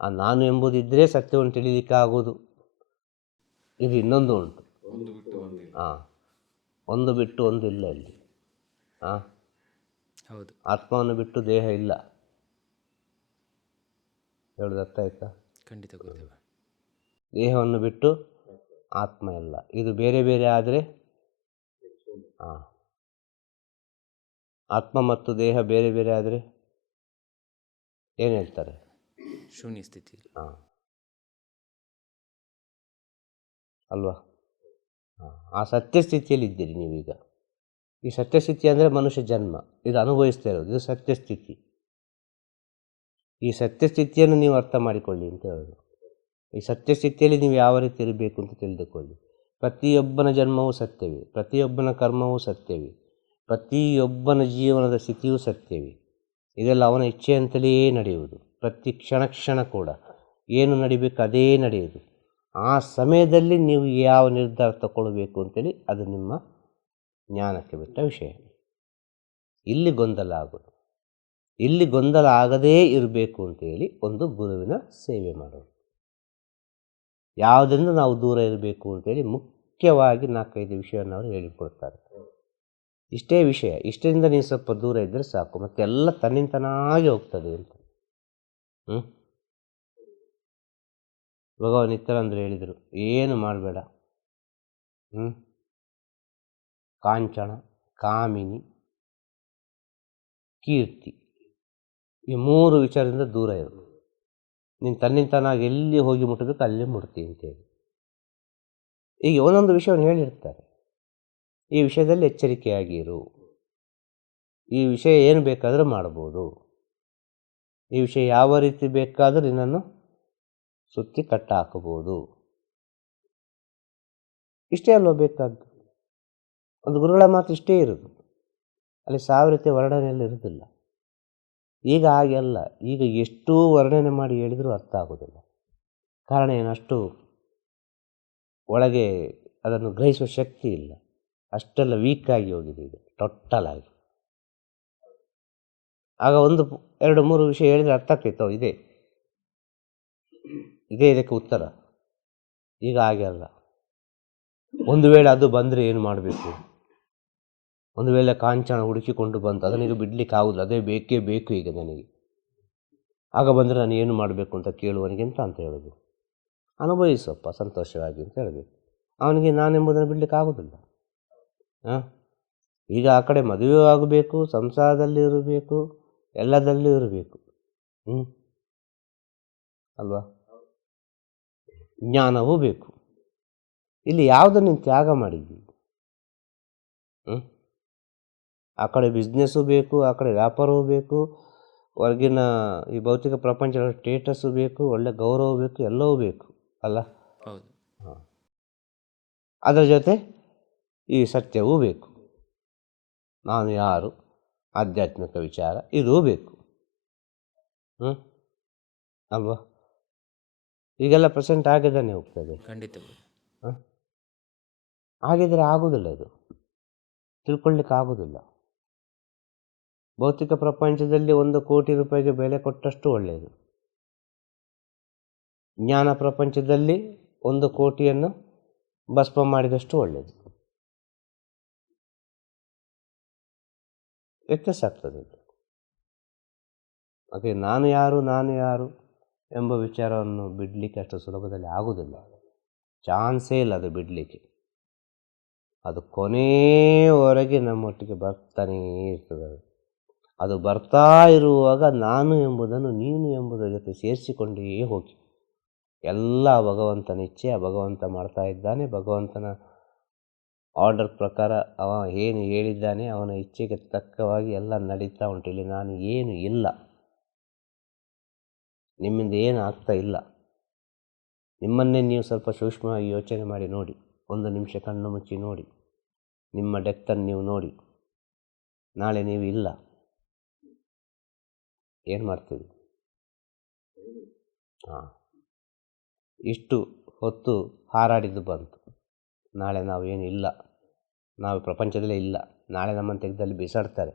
ಆ ನಾನು ಎಂಬುದಿದ್ದರೆ ಸತ್ಯವನ್ನು ತಿಳಿಲಿಕ್ಕಾಗೋದು. ಇದು ಇನ್ನೊಂದು ಉಂಟು. ಒಂದು ಬಿಟ್ಟು ಒಂದು ಇಲ್ಲ ಇಲ್ಲಿ. ಹೌದು, ಆತ್ಮವನ್ನು ಬಿಟ್ಟು ದೇಹ ಇಲ್ಲ. ಹೇಳೋದು ಅರ್ಥ ಆಯ್ತಾ? ಖಂಡಿತ ಗುರುದೇವ. ದೇಹವನ್ನು ಬಿಟ್ಟು ಆತ್ಮ ಇಲ್ಲ. ಇದು ಬೇರೆ ಬೇರೆ ಆದರೆ ಆತ್ಮ ಮತ್ತು ದೇಹ ಬೇರೆ ಬೇರೆ ಆದರೆ ಏನು ಹೇಳ್ತಾರೆ? ಶೂನ್ಯ ಸ್ಥಿತಿ. ಅಲ್ವಾ? ಆ ಸತ್ಯಸ್ಥಿತಿಯಲ್ಲಿ ಇದ್ದೀರಿ ನೀವೀಗ. ಈ ಸತ್ಯಸ್ಥಿತಿ ಅಂದರೆ ಮನುಷ್ಯ ಜನ್ಮ, ಇದು ಅನುಭವಿಸ್ತಾ ಇರೋದು, ಇದು ಸತ್ಯಸ್ಥಿತಿ. ಈ ಸತ್ಯಸ್ಥಿತಿಯನ್ನು ನೀವು ಅರ್ಥ ಮಾಡಿಕೊಳ್ಳಿ ಅಂತ ಹೇಳೋದು. ಈ ಸತ್ಯಸ್ಥಿತಿಯಲ್ಲಿ ನೀವು ಯಾವ ರೀತಿ ಇರಬೇಕು ಅಂತ ತಿಳಿದುಕೊಳ್ಳಿ. ಪ್ರತಿಯೊಬ್ಬನ ಜನ್ಮವೂ ಸತ್ಯವೇ, ಪ್ರತಿಯೊಬ್ಬನ ಕರ್ಮವೂ ಸತ್ಯವೇ, ಪ್ರತಿಯೊಬ್ಬನ ಜೀವನದ ಸ್ಥಿತಿಯೂ ಸತ್ಯವೇ. ಇದೆಲ್ಲ ಅವನ ಇಚ್ಛೆಯಂತಲೇ ನಡೆಯುವುದು. ಪ್ರತಿ ಕ್ಷಣ ಕೂಡ ಏನು ನಡಿಬೇಕು ಅದೇ ನಡೆಯುವುದು. ಆ ಸಮಯದಲ್ಲಿ ನೀವು ಯಾವ ನಿರ್ಧಾರ ತಗೊಳ್ಬೇಕು ಅಂತೇಳಿ ಅದು ನಿಮ್ಮ ಜ್ಞಾನಕ್ಕೆ ಬಿಟ್ಟ ವಿಷಯ. ಇಲ್ಲಿ ಗೊಂದಲ ಆಗೋದು. ಇಲ್ಲಿ ಗೊಂದಲ ಆಗದೇ ಇರಬೇಕು ಅಂತೇಳಿ ಒಂದು ಗುರುವಿನ ಸೇವೆ ಮಾಡೋದು. ಯಾವುದರಿಂದ ನಾವು ದೂರ ಇರಬೇಕು ಅಂತೇಳಿ ಮುಖ್ಯವಾಗಿ 4-5 ವಿಷಯವನ್ನು ಅವರು ಹೇಳಿಕೊಡ್ತಾರೆ. ಇಷ್ಟೇ ವಿಷಯ, ಇಷ್ಟರಿಂದ ನೀವು ಸ್ವಲ್ಪ ದೂರ ಇದ್ದರೆ ಸಾಕು, ಮತ್ತೆ ಎಲ್ಲ ತನ್ನಿಂತನಾಗಿ ಹೋಗ್ತದೆ ಅಂತ. ಭಗವಾನ್ ನಿತ್ಯಾನಂದರು ಹೇಳಿದರು, ಏನು ಮಾಡಬೇಡ. ಕಾಂಚನ, ಕಾಮಿನಿ, ಕೀರ್ತಿ, ಈ 3 ವಿಚಾರದಿಂದ ದೂರ ಇರು. ನೀನು ತನ್ನಿಂತನಾಗಿ ಎಲ್ಲಿ ಹೋಗಿ ಮುಟ್ಟಬೇಕು ಅಲ್ಲೇ ಮುಟ್ತಿ ಅಂತೇಳಿ. ಈಗ ಒಂದೊಂದು ವಿಷಯವನ್ನು ಹೇಳಿರ್ತಾರೆ. ಈ ವಿಷಯದಲ್ಲಿ ಎಚ್ಚರಿಕೆಯಾಗಿರು, ಈ ವಿಷಯ ಏನು ಬೇಕಾದರೂ ಮಾಡ್ಬೋದು, ಈ ವಿಷಯ ಯಾವ ರೀತಿ ಬೇಕಾದರೂ ನಿನ್ನನ್ನು ಸುತ್ತಿ ಕಟ್ಟಾಕಬಹುದು. ಇಷ್ಟೇ ಅಲ್ವ ಬೇಕಾದ್ದು. ಒಂದು ಗುರುಗಳ ಮಾತು ಇಷ್ಟೇ ಇರೋದು, ಅಲ್ಲಿ 1000 ರೀತಿಯ ವರ್ಣನೆಯಲ್ಲಿ ಇರೋದಿಲ್ಲ. ಈಗ ಹಾಗೆ ಅಲ್ಲ, ಈಗ ಎಷ್ಟು ವರ್ಣನೆ ಮಾಡಿ ಹೇಳಿದರೂ ಅರ್ಥ ಆಗೋದಿಲ್ಲ. ಕಾರಣ ಏನಷ್ಟು ಒಳಗೆ ಅದನ್ನು ಗ್ರಹಿಸುವ ಶಕ್ತಿ ಇಲ್ಲ, ಅಷ್ಟೆಲ್ಲ ವೀಕ್ ಆಗಿ ಹೋಗಿದೆ ಈಗ ಟೋಟಲ್ ಆಗಿ. ಆಗ 1-2-3 ವಿಷಯ ಹೇಳಿದರೆ ಅರ್ಥ ಆಗ್ತಿತ್ತು, ಇದೇ ಇದಕ್ಕೆ ಉತ್ತರ. ಈಗ ಹಾಗೆ ಅಲ್ಲ. ಒಂದು ವೇಳೆ ಅದು ಬಂದರೆ ಏನು ಮಾಡಬೇಕು, ಒಂದು ವೇಳೆ ಕಾಂಚನ ಹುಡುಕಿಕೊಂಡು ಬಂತು, ಅದನಿಗೆ ಬಿಡಲಿಕ್ಕೆ ಆಗುದಿಲ್ಲ, ಅದೇ ಬೇಕೇ ಬೇಕು ಈಗ ನನಗೆ, ಆಗ ಬಂದರೆ ನಾನು ಏನು ಮಾಡಬೇಕು ಅಂತ ಕೇಳುವನಿಗೆ ಅಂತ ಹೇಳೋದು, ಅನುಭವಿಸಪ್ಪ ಸಂತೋಷವಾಗಿ ಅಂತ ಹೇಳಬೇಕು. ಅವನಿಗೆ ನಾನೆಂಬುದನ್ನು ಬಿಡಲಿಕ್ಕೆ ಆಗೋದಿಲ್ಲ. ಈಗ ಆ ಕಡೆ ಮದುವೆ ಆಗಬೇಕು, ಸಂಸಾರದಲ್ಲಿ ಇರಬೇಕು, ಎಲ್ಲದಲ್ಲೂ ಇರಬೇಕು, ಅಲ್ವಾ? ಜ್ಞಾನವೂ ಬೇಕು. ಇಲ್ಲಿ ಯಾವುದನ್ನು ನೀನು ತ್ಯಾಗ ಮಾಡಿದ್ದಿ? ಆ ಕಡೆ ಬಿಸ್ನೆಸ್ಸು ಬೇಕು, ಆ ಕಡೆ ವ್ಯಾಪಾರವೂ ಬೇಕು, ಹೊರಗಿನ ಈ ಭೌತಿಕ ಪ್ರಪಂಚದ ಸ್ಟೇಟಸ್ಸು ಬೇಕು, ಒಳ್ಳೆ ಗೌರವ ಬೇಕು, ಎಲ್ಲವೂ ಬೇಕು ಅಲ್ಲ? ಹೌದು. ಅದರ ಜೊತೆ ಈ ಸತ್ಯವೂ ಬೇಕು. ನಾನು ಯಾರು, ಆಧ್ಯಾತ್ಮಿಕ ವಿಚಾರ ಇದೂ ಬೇಕು, ಅಲ್ವಾ? ಈಗೆಲ್ಲ ಪ್ರೆಸೆಂಟ್ ಆಗಿದ್ದಾನೆ ಹೋಗ್ತದೆ. ಖಂಡಿತ. ಹಾಗಿದ್ರೆ ಆಗೋದಿಲ್ಲ, ಇದು ತಿಳ್ಕೊಳ್ಳಿಕ್ಕೆ ಆಗೋದಿಲ್ಲ. ಭೌತಿಕ ಪ್ರಪಂಚದಲ್ಲಿ 1 ಕೋಟಿ ರೂಪಾಯಿಗೆ ಬೆಲೆ ಕೊಟ್ಟಷ್ಟು ಒಳ್ಳೆಯದು. ಜ್ಞಾನ ಪ್ರಪಂಚದಲ್ಲಿ 1 ಕೋಟಿಯನ್ನು ಭಸ್ಮ ಮಾಡಿದಷ್ಟು ಒಳ್ಳೆಯದು. ವ್ಯತ್ಯಾಸ ಆಗ್ತದೆ. ಅದೇ ನಾನು ಯಾರು ಎಂಬ ವಿಚಾರವನ್ನು ಬಿಡಲಿಕ್ಕೆ ಅಷ್ಟು ಸುಲಭದಲ್ಲಿ ಆಗುವುದಿಲ್ಲ, ಚಾನ್ಸೇ ಇಲ್ಲ ಅದು ಬಿಡಲಿಕ್ಕೆ. ಅದು ಕೊನೆಯವರೆಗೆ ನಮ್ಮೊಟ್ಟಿಗೆ ಬರ್ತಾನೇ ಇರ್ತದೆ. ಅದು ಬರ್ತಾ ಇರುವಾಗ ನಾನು ಎಂಬುದನ್ನು ನೀನು ಎಂಬುದರ ಜೊತೆ ಸೇರಿಸಿಕೊಂಡೇ ಹೋಗಿ. ಎಲ್ಲ ಭಗವಂತನ ಇಚ್ಛೆ, ಭಗವಂತ ಮಾಡ್ತಾ ಇದ್ದಾನೆ. ಭಗವಂತನ ಆರ್ಡರ್ ಪ್ರಕಾರ ಅವ ಏನು ಹೇಳಿದ್ದಾನೆ, ಅವನ ಇಚ್ಛೆಗೆ ತಕ್ಕವಾಗಿ ಎಲ್ಲ ನಡೀತಾ ಉಂಟು. ಇಲ್ಲಿ ನಾನು ಏನು ಇಲ್ಲ, ನಿಮ್ಮಿಂದ ಏನು ಆಗ್ತಾ ಇಲ್ಲ. ನಿಮ್ಮನ್ನೇ ನೀವು ಸ್ವಲ್ಪ ಸೂಕ್ಷ್ಮವಾಗಿ ಯೋಚನೆ ಮಾಡಿ ನೋಡಿ. 1 ನಿಮಿಷ ಕಣ್ಣು ಮುಚ್ಚಿ ನೋಡಿ, ನಿಮ್ಮ ಡೆತ್ತನ್ನು ನೀವು ನೋಡಿ. ನಾಳೆ ನೀವು ಇಲ್ಲ, ಏನು ಮಾಡ್ತೀವಿ? ಇಷ್ಟು ಹೊತ್ತು ಹಾರಾಡಿದ್ದು ಬಂತು, ನಾಳೆ ನಾವು ಏನು ಇಲ್ಲ, ನಾವು ಪ್ರಪಂಚದಲ್ಲೇ ಇಲ್ಲ. ನಾಳೆ ನಮ್ಮನ್ನು ತೆಗೆದಲ್ಲಿ ಬಿಸಾಡ್ತಾರೆ.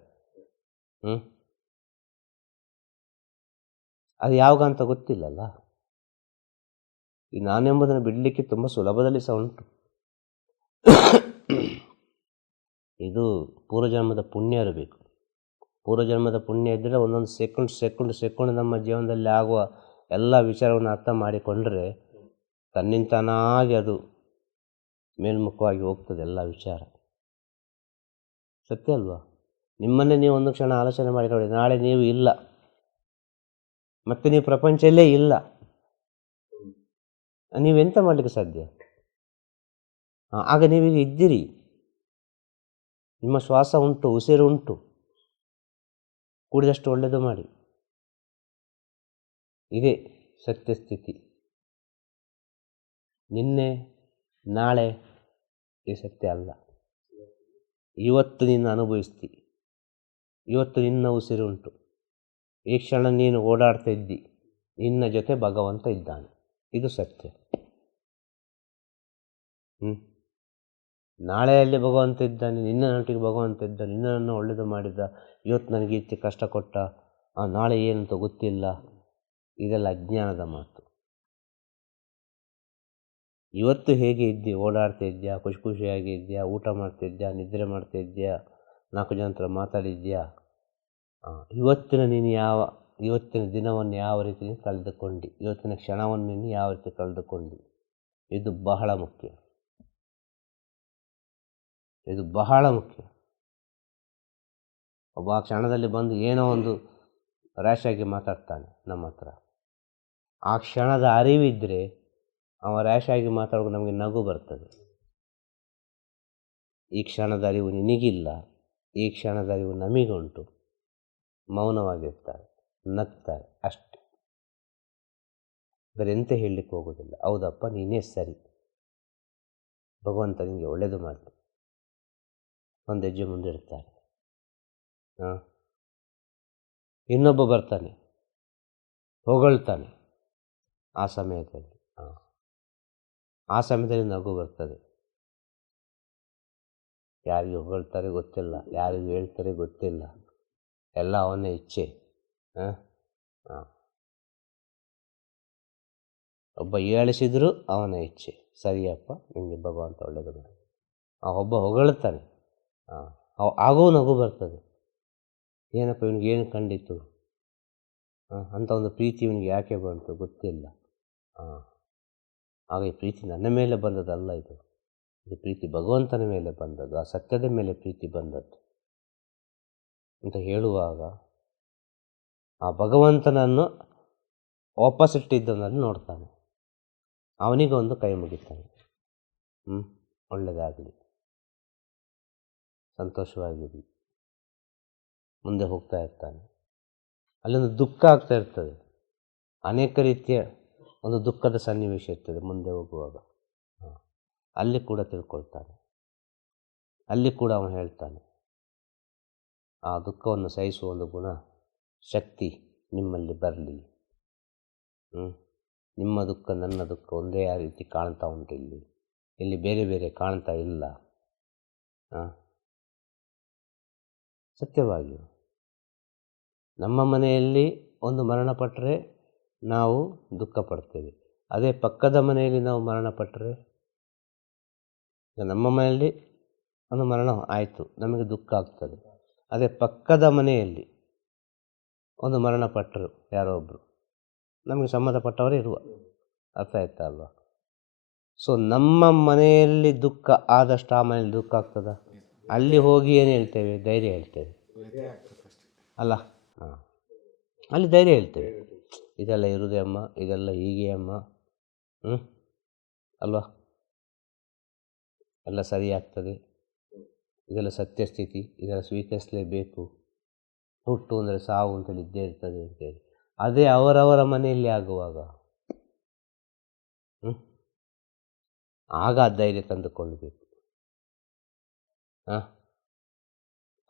ಅದು ಯಾವಾಗ ಅಂತ ಗೊತ್ತಿಲ್ಲಲ್ಲ. ಈ ನಾನೆಂಬುದನ್ನು ಬಿಡಲಿಕ್ಕೆ ತುಂಬ ಸುಲಭದಲ್ಲಿ ಸಹ ಉಂಟು. ಇದು ಪೂರ್ವಜನ್ಮದ ಪುಣ್ಯ ಇರಬೇಕು. ಪೂರ್ವಜನ್ಮದ ಪುಣ್ಯ ಇದ್ದರೆ ಒಂದೊಂದು ಸೆಕೆಂಡ್ ನಮ್ಮ ಜೀವನದಲ್ಲಿ ಆಗುವ ಎಲ್ಲ ವಿಚಾರವನ್ನು ಅರ್ಥ ಮಾಡಿಕೊಂಡ್ರೆ ತನ್ನಿಂತಾನಾಗಿ ಅದು ಮೇಲ್ಮುಖವಾಗಿ ಹೋಗ್ತದೆ ಎಲ್ಲ ವಿಚಾರ. ಸತ್ಯ ಅಲ್ವಾ? ನಿಮ್ಮನ್ನೇ ನೀವು ಒಂದು ಕ್ಷಣ ಆಲೋಚನೆ ಮಾಡಿ ನೋಡಿ, ನಾಳೆ ನೀವು ಇಲ್ಲ, ಮತ್ತೆ ನೀವು ಪ್ರಪಂಚದಲ್ಲೇ ಇಲ್ಲ, ನೀವೆಂತ ಮಾಡಲಿಕ್ಕೆ ಸಾಧ್ಯ? ಆಗ ನೀವೀಗ ಇದ್ದೀರಿ, ನಿಮ್ಮ ಶ್ವಾಸ ಉಂಟು, ಉಸಿರು ಉಂಟು, ಕೂಡಿದಷ್ಟು ಒಳ್ಳೆಯದು ಮಾಡಿ. ಇದೇ ಸತ್ಯಸ್ಥಿತಿ. ನಿನ್ನೆ ನಾಳೆ ಈ ಸತ್ಯ ಅಲ್ಲ. ಇವತ್ತು ನೀನು ಅನುಭವಿಸ್ತಿ, ಇವತ್ತು ನಿನ್ನ ಉಸಿರು ಉಂಟು, ಈ ಕ್ಷಣ ನೀನು ಓಡಾಡ್ತಾ ಇದ್ದಿ, ನಿನ್ನ ಜೊತೆ ಭಗವಂತ ಇದ್ದಾನೆ. ಇದು ಸತ್ಯ. ನಾಳೆಯಲ್ಲಿ ಭಗವಂತ ಇದ್ದಾನೆ, ನಿನ್ನ ನಟಿಗೆ ಭಗವಂತ ಇದ್ದಾನೆ, ನಿನ್ನನ್ನು ಒಳ್ಳೆಯದು ಮಾಡಿದ, ಇವತ್ತು ನನಗೆ ಈ ರೀತಿ ಕಷ್ಟ ಕೊಟ್ಟ, ನಾಳೆ ಏನಂತ ಗೊತ್ತಿಲ್ಲ. ಇದೆಲ್ಲ ಅಜ್ಞಾನದ ಮಾತು. ಇವತ್ತು ಹೇಗೆ ಇದ್ದಿ, ಓಡಾಡ್ತಾ ಇದ್ಯಾ, ಖುಷಿ ಖುಷಿಯಾಗಿ ಇದೆಯಾ, ಊಟ ಮಾಡ್ತಿದ್ಯಾ, ನಿದ್ರೆ ಮಾಡ್ತಾ ಇದ್ಯಾ, 4 ಜನ ಹತ್ರ ಮಾತಾಡಿದ್ಯಾ, ಇವತ್ತಿನ ದಿನವನ್ನು ಯಾವ ರೀತಿ ಕಳೆದುಕೊಂಡು, ಇವತ್ತಿನ ಕ್ಷಣವನ್ನು ನೀನು ಯಾವ ರೀತಿ ಕಳೆದುಕೊಂಡು, ಇದು ಬಹಳ ಮುಖ್ಯ. ಇದು ಬಹಳ ಮುಖ್ಯ. ಒಬ್ಬ ಆ ಕ್ಷಣದಲ್ಲಿ ಬಂದು ಏನೋ ಒಂದು ರ್ಯಾಶಾಗಿ ಮಾತಾಡ್ತಾನೆ ನಮ್ಮ ಹತ್ರ. ಆ ಕ್ಷಣದ ಅರಿವಿದ್ದರೆ ಅವ ರ್ಯಾಶಾಗಿ ಮಾತಾಡೋದು ನಮಗೆ ನಗು ಬರ್ತದೆ. ಈ ಕ್ಷಣದ ಅರಿವು ನಿನಗಿಲ್ಲ, ಈ ಕ್ಷಣದ ಅರಿವು ನಮಗುಂಟು. ಮೌನವಾಗಿರ್ತಾರೆ, ನಗ್ತಾರೆ, ಅಷ್ಟೆ. ಬೇರೆ ಎಂತ ಹೇಳಲಿಕ್ಕೆ ಹೋಗೋದಿಲ್ಲ. ಹೌದಪ್ಪ, ನೀನೇ ಸರಿ, ಭಗವಂತ ನಿನಗೆ ಒಳ್ಳೆಯದು ಮಾಡಲಿ, ಒಂದು ಹೆಜ್ಜೆ ಮುಂದೆ ಇಡ್ತಾರೆ. ಇನ್ನೊಬ್ಬ ಬರ್ತಾನೆ, ಹೊಗಳ್ತಾನೆ. ಆ ಸಮಯದಲ್ಲಿ ನಗು ಬರ್ತದೆ. ಯಾರಿಗೆ ಹೊಗಳ್ತಾರೆ ಗೊತ್ತಿಲ್ಲ, ಯಾರಿಗೆ ಹೇಳ್ತಾರೆ ಗೊತ್ತಿಲ್ಲ, ಎಲ್ಲ ಅವನ ಇಚ್ಛೆ. ಒಬ್ಬ ಹೇಳಿಸಿದ್ರು ಅವನ ಇಚ್ಛೆ. ಸರಿಯಪ್ಪ, ನಿಮಗೆ ಭಗವಂತ ಒಳ್ಳೆಯದು ಮಾಡಿ. ಒಬ್ಬ ಹೊಗಳ್ತಾನೆ, ಆಗೋ ನಗು ಬರ್ತದೆ. ಏನಪ್ಪ ಇವನಿಗೆ ಏನು ಕಂಡಿತು ಅಂತ ಒಂದು ಪ್ರೀತಿ ಇವನಿಗೆ ಯಾಕೆ ಬಂತು ಗೊತ್ತಿಲ್ಲ. ಆಗ ಈ ಪ್ರೀತಿ ನನ್ನ ಮೇಲೆ ಬಂದದಲ್ಲ, ಇದು ಪ್ರೀತಿ ಭಗವಂತನ ಮೇಲೆ ಬಂದದ್ದು, ಆ ಸತ್ಯದ ಮೇಲೆ ಪ್ರೀತಿ ಬಂದದ್ದು ಅಂತ ಹೇಳುವಾಗ ಆ ಭಗವಂತನನ್ನು ಆಪೋಸಿಟ್ ಇದ್ದವನಲ್ಲಿ ನೋಡ್ತಾನೆ. ಅವನಿಗೊಂದು ಕೈ ಮುಗಿತಾನೆ, ಒಳ್ಳೆಯದಾಗಲಿ, ಸಂತೋಷವಾಗಿರಲಿ, ಮುಂದೆ ಹೋಗ್ತಾ ಇರ್ತಾನೆ. ಅಲ್ಲೊಂದು ದುಃಖ ಆಗ್ತಾ ಇರ್ತದೆ, ಅನೇಕ ರೀತಿಯ ಒಂದು ದುಃಖದ ಸನ್ನಿವೇಶ ಇರ್ತದೆ ಮುಂದೆ ಹೋಗುವಾಗ. ಅಲ್ಲಿ ಕೂಡ ತಿಳ್ಕೊಳ್ತಾನೆ, ಅಲ್ಲಿ ಕೂಡ ಅವನು ಹೇಳ್ತಾನೆ, ಆ ದುಃಖವನ್ನು ಸಹಿಸುವ ಒಂದು ಗುಣ, ಶಕ್ತಿ ನಿಮ್ಮಲ್ಲಿ ಬರಲಿ. ನಿಮ್ಮ ದುಃಖ ನನ್ನ ದುಃಖ ಒಂದೇ ರೀತಿ ಕಾಣ್ತಾ ಉಂಟು, ಇಲ್ಲಿ ಬೇರೆ ಬೇರೆ ಕಾಣ್ತಾ ಇಲ್ಲ. ಸತ್ಯವಾಗಿ ನಮ್ಮ ಮನೆಯಲ್ಲಿ ಒಂದು ಮರಣಪಟ್ಟರೆ ನಾವು ದುಃಖ ಪಡ್ತೇವೆ. ಅದೇ ಪಕ್ಕದ ಮನೆಯಲ್ಲಿ ನಾವು ಮರಣಪಟ್ಟರೆ, ನಮ್ಮ ಮನೆಯಲ್ಲಿ ಒಂದು ಮರಣ ಆಯಿತು, ನಮಗೆ ದುಃಖ ಆಗ್ತದೆ. ಅದೇ ಪಕ್ಕದ ಮನೆಯಲ್ಲಿ ಒಂದು ಮರಣಪಟ್ಟರು ಯಾರೋ ಒಬ್ಬರು, ನಮಗೆ ಸಂಬಂಧಪಟ್ಟವರೇ ಇರುವ, ಅರ್ಥ ಆಯ್ತಾ ಅಲ್ವಾ? ಸೊ ನಮ್ಮ ಮನೆಯಲ್ಲಿ ದುಃಖ ಆದಷ್ಟು ಆ ಮನೆಯಲ್ಲಿ ದುಃಖ ಆಗ್ತದ? ಅಲ್ಲಿ ಹೋಗಿ ಏನು ಹೇಳ್ತೇವೆ? ಧೈರ್ಯ ಹೇಳ್ತೇವೆ ಅಲ್ಲ? ಅಲ್ಲಿ ಧೈರ್ಯ ಹೇಳ್ತೇವೆ, ಇದೆಲ್ಲ ಇರುದೇ ಅಮ್ಮ, ಇದೆಲ್ಲ ಹೀಗೆ ಅಮ್ಮ, ಅಲ್ವಾ, ಎಲ್ಲ ಸರಿಯಾಗ್ತದೆ, ಇದೆಲ್ಲ ಸತ್ಯಸ್ಥಿತಿ, ಇದೆಲ್ಲ ಸ್ವೀಕರಿಸಲೇಬೇಕು, ಹುಟ್ಟು ಅಂದರೆ ಸಾವು ಅಂತೇಳಿ ಇದ್ದೇ ಇರ್ತದೆ ಅಂತೇಳಿ. ಅದೇ ಅವರವರ ಮನೆಯಲ್ಲಿ ಆಗುವಾಗ ಆಗ ಧೈರ್ಯ ತಂದುಕೊಳ್ಳಬೇಕು.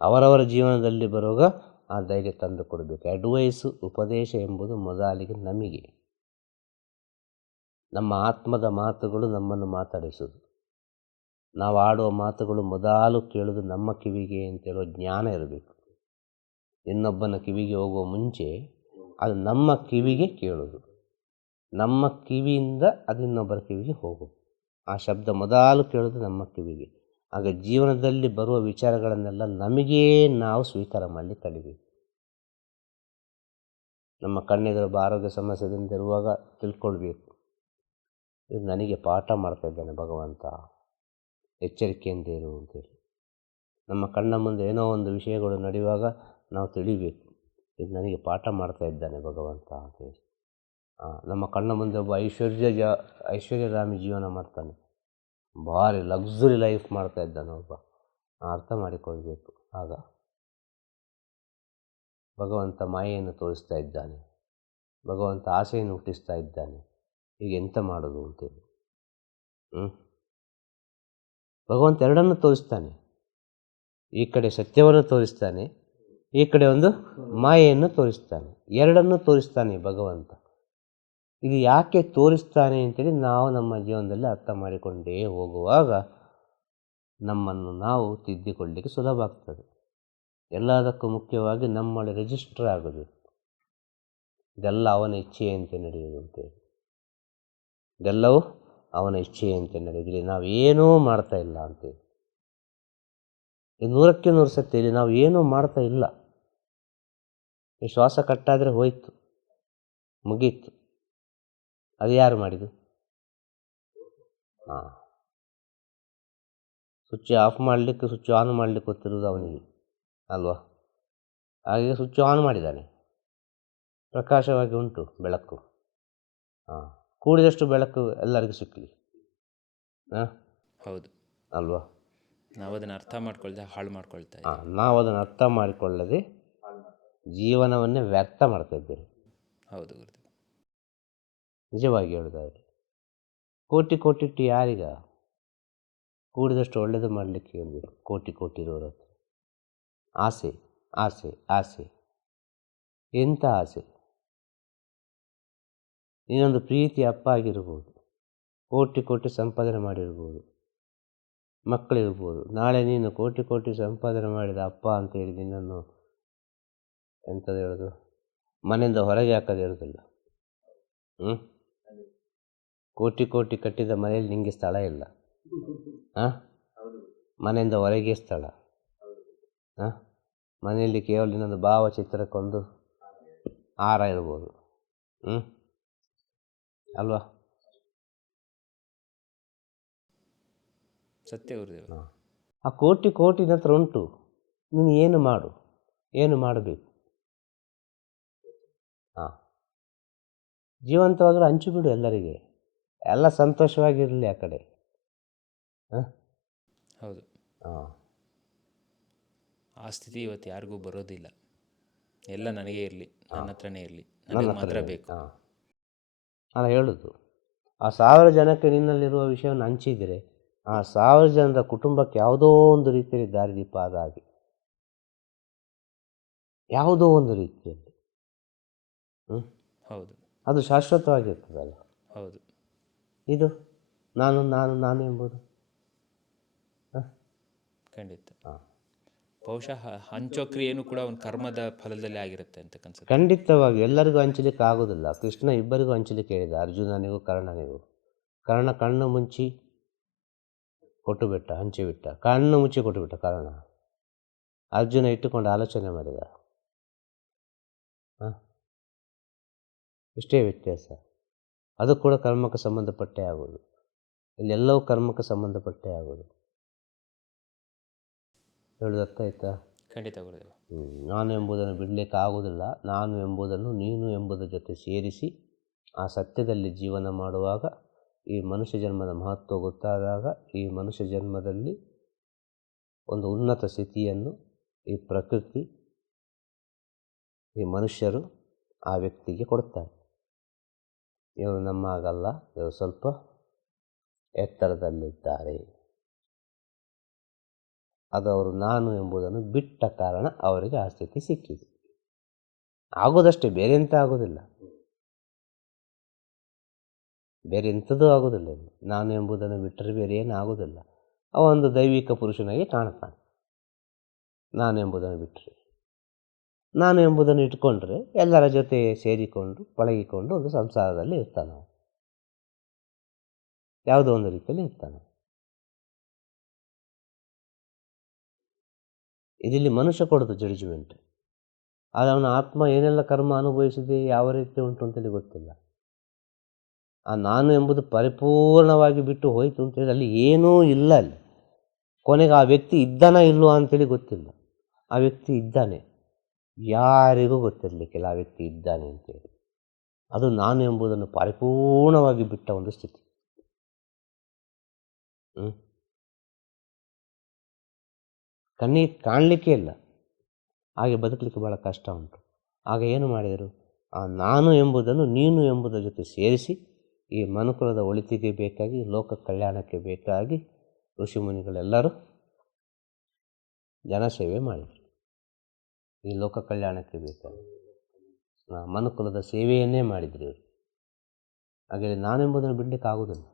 ಅವರವರ ಜೀವನದಲ್ಲಿ ಬರುವಾಗ ಆ ಧೈರ್ಯ ತಂದು ಕೊಡಬೇಕು. ಅಡ್ವೈಸು, ಉಪದೇಶ ಎಂಬುದು ಮೊದಲಿಗೆ ನಮಗೆ, ನಮ್ಮ ಆತ್ಮದ ಮಾತುಗಳು ನಮ್ಮನ್ನು ಮಾತಾಡಿಸುವುದು. ನಾವು ಆಡುವ ಮಾತುಗಳು ಮೊದಲು ಕೇಳೋದು ನಮ್ಮ ಕಿವಿಗೆ ಅಂತೇಳೋ ಜ್ಞಾನ ಇರಬೇಕು. ಇನ್ನೊಬ್ಬನ ಕಿವಿಗೆ ಹೋಗುವ ಮುಂಚೆ ಅದು ನಮ್ಮ ಕಿವಿಗೆ ಕೇಳೋದು, ನಮ್ಮ ಕಿವಿಯಿಂದ ಅದು ಇನ್ನೊಬ್ಬರ ಕಿವಿಗೆ ಹೋಗೋದು. ಆ ಶಬ್ದ ಮೊದಲು ಕೇಳೋದು ನಮ್ಮ ಕಿವಿಗೆ. ಆಗ ಜೀವನದಲ್ಲಿ ಬರುವ ವಿಚಾರಗಳನ್ನೆಲ್ಲ ನಮಗೇ ನಾವು ಸ್ವೀಕಾರ ಮಾಡಲಿ ಕಲಿಬೇಕು. ನಮ್ಮ ಕಣ್ಣೆದುರೊಬ್ಬ ಆರೋಗ್ಯ ಸಮಸ್ಯೆದಿಂದ ಇರುವಾಗ ತಿಳ್ಕೊಳ್ಬೇಕು, ಇದು ನನಗೆ ಪಾಠ ಮಾಡ್ತಾ ಇದ್ದಾನೆ ಭಗವಂತ, ಎಚ್ಚರಿಕೆಯಿಂದ ಇರು ಅಂತೇಳಿ. ನಮ್ಮ ಕಣ್ಣ ಮುಂದೆ ಏನೋ ಒಂದು ವಿಷಯಗಳು ನಡೆಯುವಾಗ ನಾವು ತಿಳಿಬೇಕು, ಇದು ನನಗೆ ಪಾಠ ಮಾಡ್ತಾ ಇದ್ದಾನೆ ಭಗವಂತ ಅಂತೇಳಿ. ನಮ್ಮ ಕಣ್ಣ ಮುಂದೆ ಒಬ್ಬ ಐಶ್ವರ್ಯರಾಮಿ ಜೀವನ ಮಾಡ್ತಾನೆ, ಭಾರಿ ಲಕ್ಸುರಿ ಲೈಫ್ ಮಾಡ್ತಾ ಇದ್ದಾನೆ ಒಬ್ಬ, ಅರ್ಥ ಮಾಡಿಕೊಳ್ಬೇಕು. ಆಗ ಭಗವಂತ ಮಾಯೆಯನ್ನು ತೋರಿಸ್ತಾ ಇದ್ದಾನೆ, ಭಗವಂತ ಆಸೆಯನ್ನು ಹುಟ್ಟಿಸ್ತಾ ಇದ್ದಾನೆ, ಈಗ ಎಂತ ಮಾಡೋದು ಅಂತೇಳಿ. ಭಗವಂತ ಎರಡನ್ನು ತೋರಿಸ್ತಾನೆ, ಈ ಕಡೆ ಸತ್ಯವನ್ನು ತೋರಿಸ್ತಾನೆ, ಈ ಕಡೆ ಒಂದು ಮಾಯೆಯನ್ನು ತೋರಿಸ್ತಾನೆ, ಎರಡನ್ನು ತೋರಿಸ್ತಾನೆ ಭಗವಂತ. ಇದು ಯಾಕೆ ತೋರಿಸ್ತಾನೆ ಅಂತೇಳಿ ನಾವು ನಮ್ಮ ಜೀವನದಲ್ಲಿ ಅರ್ಥ ಮಾಡಿಕೊಂಡೇ ಹೋಗುವಾಗ ನಮ್ಮನ್ನು ನಾವು ತಿದ್ದಿಕೊಳ್ಳಲಿಕ್ಕೆ ಸುಲಭ ಆಗ್ತದೆ. ಎಲ್ಲದಕ್ಕೂ ಮುಖ್ಯವಾಗಿ ನಮ್ಮಲ್ಲಿ ರಿಜಿಸ್ಟರ್ ಆಗೋದು, ಇದೆಲ್ಲ ಅವನ ಇಚ್ಛೆಯಂತೆ ನಡೆಯುವುದು ಅಂತೇಳಿ. ಇದೆಲ್ಲವೂ ಅವನ ಇಚ್ಛೆಯಂತೆ ನಡೆಯಲಿ. ನಾವೇನೂ ಮಾಡ್ತಾ ಇಲ್ಲ ಅಂತೇಳಿ. ಇದು 100ಕ್ಕೆ 100 ಸತ್ಯ. ಇಲ್ಲಿ ನಾವು ಏನೂ ಮಾಡ್ತಾ ಇಲ್ಲ. ಈ ಶ್ವಾಸ ಕಟ್ಟಾದರೆ ಹೋಯ್ತು, ಮುಗೀತು. ಅದು ಯಾರು ಮಾಡಿದ್ದು? ಹಾಂ, ಸ್ವಿಚ್ ಆಫ್ ಮಾಡಲಿಕ್ಕೆ ಸ್ವಿಚ್ ಆನ್ ಮಾಡಲಿಕ್ಕೆ ಗೊತ್ತಿರೋದು ಅವನಿಗೆ ಅಲ್ವಾ? ಹಾಗೆ ಸ್ವಿಚ್ ಆನ್ ಮಾಡಿದ್ದಾನೆ, ಪ್ರಕಾಶವಾಗಿ ಉಂಟು ಬೆಳಕು. ಹಾಂ, ಕೂಡಿದಷ್ಟು ಬೆಳಕು ಎಲ್ಲರಿಗೂ ಸಿಕ್ಕಲಿ. ಹಾಂ, ಹೌದು. ಅಲ್ವಾ? ನಾವು ಅದನ್ನು ಅರ್ಥ ಮಾಡ್ಕೊಳ್ದೆ ಹಾಳು ಮಾಡ್ಕೊಳ್ತಾ ಹಾಂ, ಇದ್ದೀವಿ. ನಾವು ಅದನ್ನು ಅರ್ಥ ಮಾಡಿಕೊಳ್ಳದೆ ಜೀವನವನ್ನೇ ವ್ಯರ್ಥ ಮಾಡ್ತಾ ಇದ್ದೇವೆ. ಹೌದು ಗುರುದೇವ. ನಿಜವಾಗಿ ಹೇಳೋದಾದ್ರೆ ಕೋಟಿ ಕೋಟಿಟ್ಟು ಯಾರೀಗ? ಕೂಡಿದಷ್ಟು ಒಳ್ಳೆಯದು ಮಾಡಲಿಕ್ಕೆ ಒಂದು ಕೋಟಿ ಕೋಟಿ ಇರೋರ ಹತ್ರ ಆಸೆ ಆಸೆ ಆಸೆ. ಎಂಥ ಆಸೆ? ನೀನೊಂದು ಪ್ರೀತಿ ಅಪ್ಪ ಆಗಿರ್ಬೋದು, ಕೋಟಿ ಕೋಟಿ ಸಂಪಾದನೆ ಮಾಡಿರ್ಬೋದು, ಮಕ್ಕಳಿರ್ಬೋದು. ನಾಳೆ ನೀನು ಕೋಟಿ ಕೋಟಿ ಸಂಪಾದನೆ ಮಾಡಿದ ಅಪ್ಪ ಅಂತೇಳಿ ನಿನ್ನನ್ನು ಎಂಥದ್ದು ಹೇಳೋದು, ಮನೆಯಿಂದ ಹೊರಗೆ ಹಾಕೋದು ಇರೋದಿಲ್ಲ. ಕೋಟಿ ಕೋಟಿ ಕಟ್ಟಿದ ಮನೆಯಲ್ಲಿ ನಿಮಗೆ ಸ್ಥಳ ಇಲ್ಲ. ಹಾಂ, ಮನೆಯಿಂದ ಹೊರಗೆ ಸ್ಥಳ. ಹಾಂ, ಮನೆಯಲ್ಲಿ ಕೇವಲ ಇನ್ನೊಂದು ಭಾವಚಿತ್ರಕ್ಕೊಂದು ಹಾರ ಇರ್ಬೋದು. ಅಲ್ವಾ? ಸತ್ಯ ಗುರುದೇವ. ಆ ಕೋಟಿ ಕೋಟಿ ನಿನ್ನ ಹತ್ರ ಉಂಟು. ನೀನು ಏನು ಮಾಡು, ಏನು ಮಾಡಬೇಕು? ಹಾಂ, ಜೀವಂತವಾಗಲು ಹಂಚಿಬಿಡು ಎಲ್ಲರಿಗೆ. ಎಲ್ಲ ಸಂತೋಷವಾಗಿರಲಿ ಆ ಕಡೆ. ಹಾಂ, ಹೌದು. ಹಾಂ, ಆ ಸ್ಥಿತಿ ಇವತ್ತು ಯಾರಿಗೂ ಬರೋದಿಲ್ಲ. ಎಲ್ಲ ನನಗೇ ಇರಲಿ, ನನ್ನ ಹತ್ರನೇ ಇರಲಿ, ನನ್ನ ನನಗೆ ಹತ್ರ ಮಾತ್ರ ಬೇಕು. ಹಾಂ, ನಾನು ಹೇಳೋದು ಆ 1000 ಜನಕ್ಕೆ ನಿನ್ನಲ್ಲಿರುವ ವಿಷಯವನ್ನು ಹಂಚಿದರೆ ಆ 1000 ಜನರ ಕುಟುಂಬಕ್ಕೆ ಯಾವುದೋ ಒಂದು ರೀತಿಯಲ್ಲಿ ದಾರಿದೀಪ ಆದಾಗಿ, ಯಾವುದೋ ಒಂದು ರೀತಿಯಲ್ಲಿ ಹೌದು ಅದು ಶಾಶ್ವತವಾಗಿರ್ತದಲ್ಲ. ಹೌದು. ಇದು ನಾನು ನಾನು ನಾನು ಎಂಬುದು ಖಂಡಿತ. ಬಹುಶಃ ಹಂಚೋ ಕ್ರಿಯೆನೂ ಕೂಡ ಒಂದು ಕರ್ಮದ ಫಲದಲ್ಲಿ ಆಗಿರುತ್ತೆ ಅಂತ ಕನ್ಸುತ್ತೆ. ಖಂಡಿತವಾಗಿ ಎಲ್ಲರಿಗೂ ಹಂಚಲಿಕ್ಕೆ ಆಗೋದಿಲ್ಲ. ಕೃಷ್ಣ ಇಬ್ಬರಿಗೂ ಹಂಚಲಿಕ್ಕೆ ಹೇಳಿದ, ಅರ್ಜುನನಿಗೂ ಕರ್ಣನಿಗೂ. ಕರ್ಣ ಕಣ್ಣು ಮುಚ್ಚಿ ಕೊಟ್ಟು ಬಿಟ್ಟ, ಹಂಚಿಬಿಟ್ಟ. ಕಣ್ಣು ಮುಚ್ಚಿ ಕೊಟ್ಟು ಬಿಟ್ಟ ಕರ್ಣ. ಅರ್ಜುನ ಇಟ್ಟುಕೊಂಡು ಆಲೋಚನೆ ಮಾಡಿದ. ಇಷ್ಟೇ ವ್ಯತ್ಯಾಸ. ಅದು ಕೂಡ ಕರ್ಮಕ್ಕೆ ಸಂಬಂಧಪಟ್ಟೇ ಆಗೋದು. ಇಲ್ಲೆಲ್ಲವೂ ಕರ್ಮಕ್ಕೆ ಸಂಬಂಧಪಟ್ಟೇ ಆಗೋದು. ಹೇಳೋದು ಅರ್ಥ ಆಯ್ತಾ? ಖಂಡಿತ ಗುರುದೇವ. ನಾನು ಎಂಬುದನ್ನು ಬಿಡಲಿಕ್ಕೆ ಆಗೋದಿಲ್ಲ. ನಾನು ಎಂಬುದನ್ನು ನೀನು ಎಂಬುದರ ಜೊತೆ ಸೇರಿಸಿ ಆ ಸತ್ಯದಲ್ಲಿ ಜೀವನ ಮಾಡುವಾಗ, ಈ ಮನುಷ್ಯ ಜನ್ಮದ ಮಹತ್ವ ಗೊತ್ತಾದಾಗ, ಈ ಮನುಷ್ಯ ಜನ್ಮದಲ್ಲಿ ಒಂದು ಉನ್ನತ ಸ್ಥಿತಿಯನ್ನು ಈ ಪ್ರಕೃತಿ, ಈ ಮನುಷ್ಯರು ಆ ವ್ಯಕ್ತಿಗೆ ಕೊಡ್ತಾರೆ. ಇವರು ನಮ್ಮ ಹಾಗಲ್ಲ, ಇವರು ಸ್ವಲ್ಪ ಎತ್ತರದಲ್ಲಿದ್ದಾರೆ. ಅದು ಅವರು ನಾನು ಎಂಬುದನ್ನು ಬಿಟ್ಟ ಕಾರಣ ಅವರಿಗೆ ಆ ಸ್ಥಿತಿ ಸಿಕ್ಕಿದೆ. ಆಗೋದಷ್ಟೇ, ಬೇರೆ ಎಂತ ಆಗೋದಿಲ್ಲ. ಬೇರೆ ಎಂಥದ್ದು ಆಗೋದಿಲ್ಲ. ನಾನು ಎಂಬುದನ್ನು ಬಿಟ್ಟರೆ ಬೇರೆ ಏನು ಆಗೋದಿಲ್ಲ. ಅವ ಒಂದು ದೈವಿಕ ಪುರುಷನಾಗಿ ಕಾಣ್ತಾನೆ. ನಾನು ಎಂಬುದನ್ನು ಬಿಟ್ಟರೆ, ನಾನು ಎಂಬುದನ್ನು ಇಟ್ಕೊಂಡ್ರೆ ಎಲ್ಲರ ಜೊತೆ ಸೇರಿಕೊಂಡು ಪಳಗಿಕೊಂಡು ಒಂದು ಸಂಸಾರದಲ್ಲಿ ಇರ್ತಾನೆ. ಯಾವುದೋ ಒಂದು ರೀತಿಯಲ್ಲಿ ಇರ್ತಾನೆ. ಇದರಲ್ಲಿ ಮನುಷ್ಯ ಕೊಡೋದು ಜಡ್ಜ್ಮೆಂಟ್. ಆದರೆ ಅವನ ಆತ್ಮ ಏನೆಲ್ಲ ಕರ್ಮ ಅನುಭವಿಸಿದೆ, ಯಾವ ರೀತಿ ಉಂಟು ಅಂತೇಳಿ ಗೊತ್ತಿಲ್ಲ. ಆ ನಾನು ಎಂಬುದು ಪರಿಪೂರ್ಣವಾಗಿ ಬಿಟ್ಟು ಹೋಯಿತು ಅಂತೇಳಿ ಅಲ್ಲಿ ಏನೂ ಇಲ್ಲ. ಅಲ್ಲಿ ಕೊನೆಗೆ ಆ ವ್ಯಕ್ತಿ ಇದ್ದಾನ ಇಲ್ವಾ ಅಂತೇಳಿ ಗೊತ್ತಿಲ್ಲ. ಆ ವ್ಯಕ್ತಿ ಇದ್ದಾನೆ, ಯಾರಿಗೂ ಗೊತ್ತಿರಲಿಕ್ಕಿಲ್ಲ ಆ ವ್ಯಕ್ತಿ ಇದ್ದಾನೆ ಅಂತೇಳಿ. ಅದು ನಾನು ಎಂಬುದನ್ನು ಪರಿಪೂರ್ಣವಾಗಿ ಬಿಟ್ಟ ಒಂದು ಸ್ಥಿತಿ. ಕಣ್ಣಿಗೆ ಕಾಣಲಿಕ್ಕೆ ಇಲ್ಲ. ಹಾಗೆ ಬದುಕಲಿಕ್ಕೆ ಭಾಳ ಕಷ್ಟ ಉಂಟು. ಆಗ ಏನು ಮಾಡಿದರು? ಆ ನಾನು ಎಂಬುದನ್ನು ನೀನು ಎಂಬುದರ ಜೊತೆ ಸೇರಿಸಿ ಈ ಮನುಕುಲದ ಒಳಿತಿಗೆ ಬೇಕಾಗಿ, ಲೋಕ ಕಲ್ಯಾಣಕ್ಕೆ ಬೇಕಾಗಿ ಋಷಿಮುನಿಗಳೆಲ್ಲರೂ ಜನಸೇವೆ ಮಾಡಿದರು. ಈ ಲೋಕ ಕಲ್ಯಾಣಕ್ಕೆ ಬೇಕಾಗಿ ಮನುಕುಲದ ಸೇವೆಯನ್ನೇ ಮಾಡಿದರು ಇವರು. ಹಾಗೆ ನಾನೆಂಬುದನ್ನು ಬಿಡಲಿಕ್ಕೆ ಆಗೋದಿಲ್ಲ.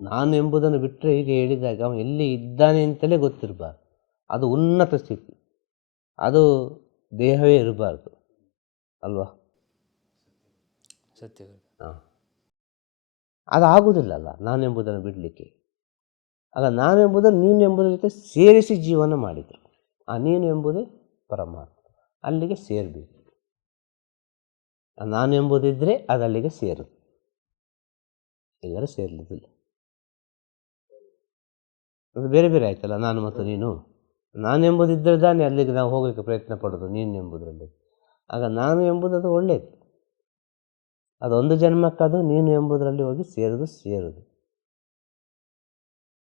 ನಾನು ಎಂಬುದನ್ನು ಬಿಟ್ಟರೆ, ಹೀಗೆ ಹೇಳಿದಾಗ ಅವನು ಎಲ್ಲಿ ಇದ್ದಾನೆ ಅಂತಲೇ ಗೊತ್ತಿರಬಾರ್ದು. ಅದು ಉನ್ನತ ಸ್ಥಿತಿ. ಅದು ದೇಹವೇ ಇರಬಾರ್ದು ಅಲ್ವಾ? ಸತ್ಯ. ಹಾಂ, ಅದಾಗುವುದಿಲ್ಲಲ್ಲ ನಾನು ಎಂಬುದನ್ನು ಬಿಡಲಿಕ್ಕೆ. ಆಗ ನಾನು ಎಂಬುದನ್ನು ನೀನು ಎಂಬುದರ ಜೊತೆ ಸೇರಿಸಿ ಜೀವನ ಮಾಡಿದರು. ಆ ನೀನು ಎಂಬುದೇ ಪರಮಾತ್ಮ, ಅಲ್ಲಿಗೆ ಸೇರಬೇಕು. ನಾನು ಎಂಬುದಿದ್ದರೆ ಅದು ಅಲ್ಲಿಗೆ ಸೇರುದು, ಇಲ್ಲದ್ರೆ ಸೇರಲಿದ್ದಿಲ್ಲ. ಅದು ಬೇರೆ ಬೇರೆ ಆಯ್ತಲ್ಲ, ನಾನು ಮತ್ತು ನೀನು. ನಾನು ಎಂಬುದಿದ್ದರೆ ತಾನೇ ಅಲ್ಲಿಗೆ ನಾವು ಹೋಗಲಿಕ್ಕೆ ಪ್ರಯತ್ನ ಪಡೋದು ನೀನು ಎಂಬುದರಲ್ಲಿ. ಆಗ ನಾನು ಎಂಬುದು ಅದು ಒಳ್ಳೆಯದು, ಅದೊಂದು ಜನ್ಮಕ್ಕದು ನೀನು ಎಂಬುದರಲ್ಲಿ ಹೋಗಿ ಸೇರುದು.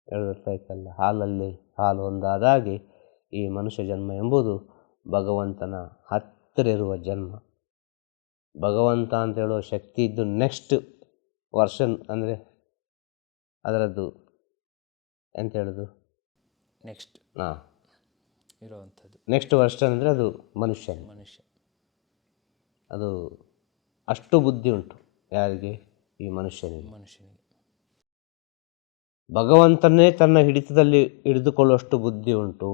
ಹೇಳೋದಾಯ್ತಲ್ಲ, ಹಾಲಲ್ಲಿ ಹಾಲು ಒಂದಾದಾಗೆ ಈ ಮನುಷ್ಯ ಜನ್ಮ ಎಂಬುದು ಭಗವಂತನ ಹತ್ತಿರ ಇರುವ ಜನ್ಮ. ಭಗವಂತ ಅಂತ ಹೇಳುವ ಶಕ್ತಿ ಇದ್ದು ನೆಕ್ಸ್ಟ್ ವರ್ಷನ್ ಅಂದರೆ ಅದರದ್ದು ಎಂತ ಹೇಳೋದು, ನೆಕ್ಸ್ಟ್ ಇರುವಂಥದ್ದು ನೆಕ್ಸ್ಟ್ ವರ್ಷನ್ ಅಂದರೆ ಅದು ಮನುಷ್ಯ. ಅದು ಅಷ್ಟು ಬುದ್ಧಿ ಉಂಟು ಯಾರಿಗೆ? ಈ ಮನುಷ್ಯನಿಗೆ. ಭಗವಂತನೇ ತನ್ನ ಹಿಡಿತದಲ್ಲಿ ಹಿಡಿದುಕೊಳ್ಳುವಷ್ಟು ಬುದ್ಧಿ ಉಂಟು.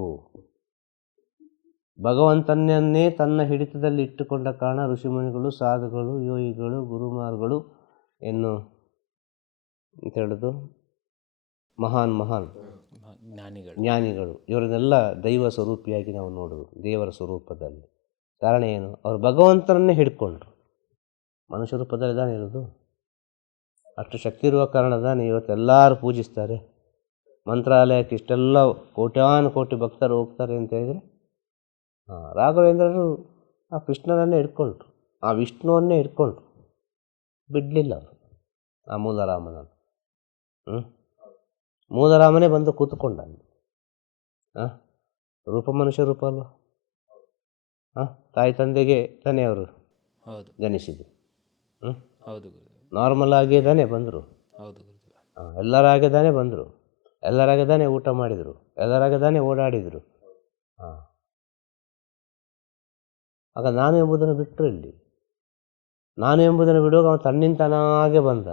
ಭಗವಂತನನ್ನೇ ತನ್ನ ಹಿಡಿತದಲ್ಲಿ ಇಟ್ಟುಕೊಂಡ ಕಾರಣ ಋಷಿಮುನಿಗಳು, ಸಾಧುಗಳು, ಯೋಗಿಗಳು, ಗುರುಮಾರ್ಗಳು, ಏನು ಅಂತ ಹೇಳೋದು, ಮಹಾನ್ ಜ್ಞಾನಿಗಳು, ಇವರನ್ನೆಲ್ಲ ದೈವ ಸ್ವರೂಪಿಯಾಗಿ ನಾವು ನೋಡೋದು, ದೇವರ ಸ್ವರೂಪದಲ್ಲಿ. ಕಾರಣ ಏನು? ಅವರು ಭಗವಂತನನ್ನೇ ಹಿಡ್ಕೊಂಡ್ರು. ಮನುಷ್ಯ ರೂಪದಲ್ಲಿ ತಾನೇ ಇರೋದು. ಅಷ್ಟು ಶಕ್ತಿ ಇರುವ ಕಾರಣದಾನೆ ಇವತ್ತೆಲ್ಲರೂ ಪೂಜಿಸ್ತಾರೆ. ಮಂತ್ರಾಲಯಕ್ಕೆ ಇಷ್ಟೆಲ್ಲ ಕೋಟ್ಯಾನು ಕೋಟಿ ಭಕ್ತರು ಹೋಗ್ತಾರೆ ಅಂತ ಹೇಳಿದರೆ, ರಾಘವೇಂದ್ರರು ಆ ಕೃಷ್ಣನನ್ನೇ ಹಿಡ್ಕೊಂಡ್ರು, ಆ ವಿಷ್ಣುವನ್ನೇ ಹಿಡ್ಕೊಂಡ್ರು, ಬಿಡಲಿಲ್ಲ ಅವರು. ಆ ಮೂಲರಾಮನನ್ನು ಮೂಲರಾಮನೇ ಬಂದು ಕೂತ್ಕೊಂಡ. ರೂಪ ಮನುಷ್ಯ ರೂಪ ಅಲ್ವಾ? ತಾಯಿ ತಂದೆಗೆ ತಾನೇ ಅವರು ಜನಿಸಿದ್ದು. ನಾರ್ಮಲ್ ಆಗೇ ತಾನೇ ಬಂದರು, ಎಲ್ಲರಾಗೆ ತಾನೇ ಬಂದರು, ಎಲ್ಲರಾಗೆ ತಾನೇ ಊಟ ಮಾಡಿದರು, ಎಲ್ಲರಾಗೆ ತಾನೇ ಓಡಾಡಿದರು. ಆಗ ನಾನು ಎಂಬುದನ್ನು ಬಿಟ್ಟರು. ಇಲ್ಲಿ ನಾನು ಎಂಬುದನ್ನು ಬಿಡುವಾಗ ಅವನು ತನ್ನಿಂತಾನಾಗೆ ಬಂದ.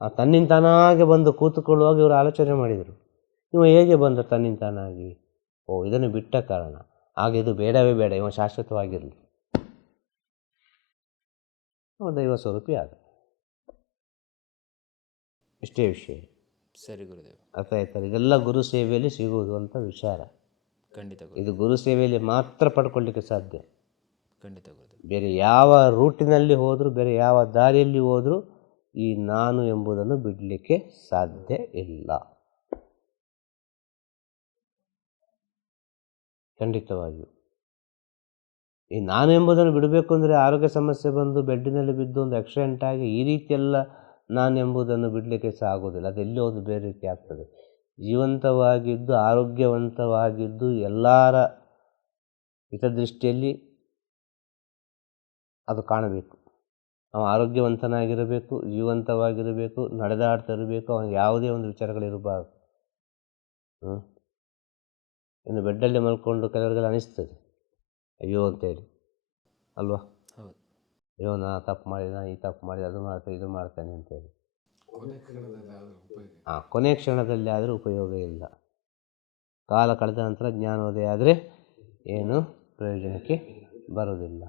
ಆ ತನ್ನಿಂತಾನಾಗೆ ಬಂದು ಕೂತುಕೊಳ್ಳುವಾಗ ಇವರು ಆಲೋಚನೆ ಮಾಡಿದರು, ಇವ ಹೇಗೆ ಬಂದ ತನ್ನಿಂತಾನಾಗಿ? ಇದನ್ನು ಬಿಟ್ಟ ಕಾರಣ. ಆಗ ಇದು ಬೇಡವೇ ಬೇಡ, ಇವ ಶಾಶ್ವತವಾಗಿರಲಿ, ದೈವ ಸ್ವರೂಪಿ ಆದ. ಇಷ್ಟೇ ವಿಷಯ. ಸರಿ ಗುರುದೇವ್, ಅರ್ಥ ಆಯ್ತಲ್ಲ? ಇದೆಲ್ಲ ಗುರು ಸೇವೆಯಲ್ಲಿ ಸಿಗುವುದು ಅಂತ ವಿಚಾರ. ಖಂಡಿತ. ಇದು ಗುರು ಸೇವೆಯಲ್ಲಿ ಮಾತ್ರ ಪಡ್ಕೊಳ್ಳಿಕ್ಕೆ ಸಾಧ್ಯ. ಖಂಡಿತ ಗುರುದೇವ್. ಬೇರೆ ಯಾವ ರೂಟಿನಲ್ಲಿ ಹೋದರೂ, ಬೇರೆ ಯಾವ ದಾರಿಯಲ್ಲಿ ಹೋದರೂ ಈ ನಾನು ಎಂಬುದನ್ನು ಬಿಡಲಿಕ್ಕೆ ಸಾಧ್ಯ ಇಲ್ಲ, ಖಂಡಿತವಾಗಿಯೂ. ಈ ನಾನು ಎಂಬುದನ್ನು ಬಿಡಬೇಕು ಅಂದರೆ ಆರೋಗ್ಯ ಸಮಸ್ಯೆ ಬಂದು ಬೆಡ್ಡಿನಲ್ಲಿ ಬಿದ್ದು ಒಂದು ಆಕ್ಸಿಡೆಂಟ್ ಆಗಿ ಈ ರೀತಿಯೆಲ್ಲ ನಾನು ಎಂಬುದನ್ನು ಬಿಡಲಿಕ್ಕೆ ಸಹ ಆಗೋದಿಲ್ಲ. ಅದೆಲ್ಲೋ ಒಂದು ಬೇರೆ ರೀತಿ ಆಗ್ತದೆ. ಜೀವಂತವಾಗಿದ್ದು ಆರೋಗ್ಯವಂತವಾಗಿದ್ದು ಎಲ್ಲರ ಹಿತದೃಷ್ಟಿಯಲ್ಲಿ ಅದು ಕಾಣಬೇಕು. ಅವ ಆರೋಗ್ಯವಂತನಾಗಿರಬೇಕು, ಜೀವಂತವಾಗಿರಬೇಕು, ನಡೆದಾಡ್ತಾ ಇರಬೇಕು, ಅವನಿಗೆ ಯಾವುದೇ ಒಂದು ವಿಚಾರಗಳಿರಬಾರ್ದು. ಇನ್ನು ಬೆಡ್ಡಲ್ಲಿ ಮಲ್ಕೊಂಡು ಕೆಲವರಿಗೆಲ್ಲ ಅನಿಸ್ತದೆ ಅಯ್ಯೋ ಅಂತೇಳಿ, ಅಲ್ವಾ? ಅಯ್ಯೋ ನಾ ತಪ್ಪು ಮಾಡಿದ, ಈ ತಪ್ಪು ಮಾಡಿದ, ಅದು ಮಾಡ್ತೇನೆ, ಇದು ಮಾಡ್ತೇನೆ ಅಂತೇಳಿ. ಕೊನೆ ಕ್ಷಣದಲ್ಲಿ ಆದರೆ ಉಪಯೋಗ ಇಲ್ಲ. ಕಾಲ ಕಳೆದ ನಂತರ ಜ್ಞಾನೋದಯ ಆದರೆ ಏನು ಪ್ರಯೋಜನಕ್ಕೆ ಬರೋದಿಲ್ಲ.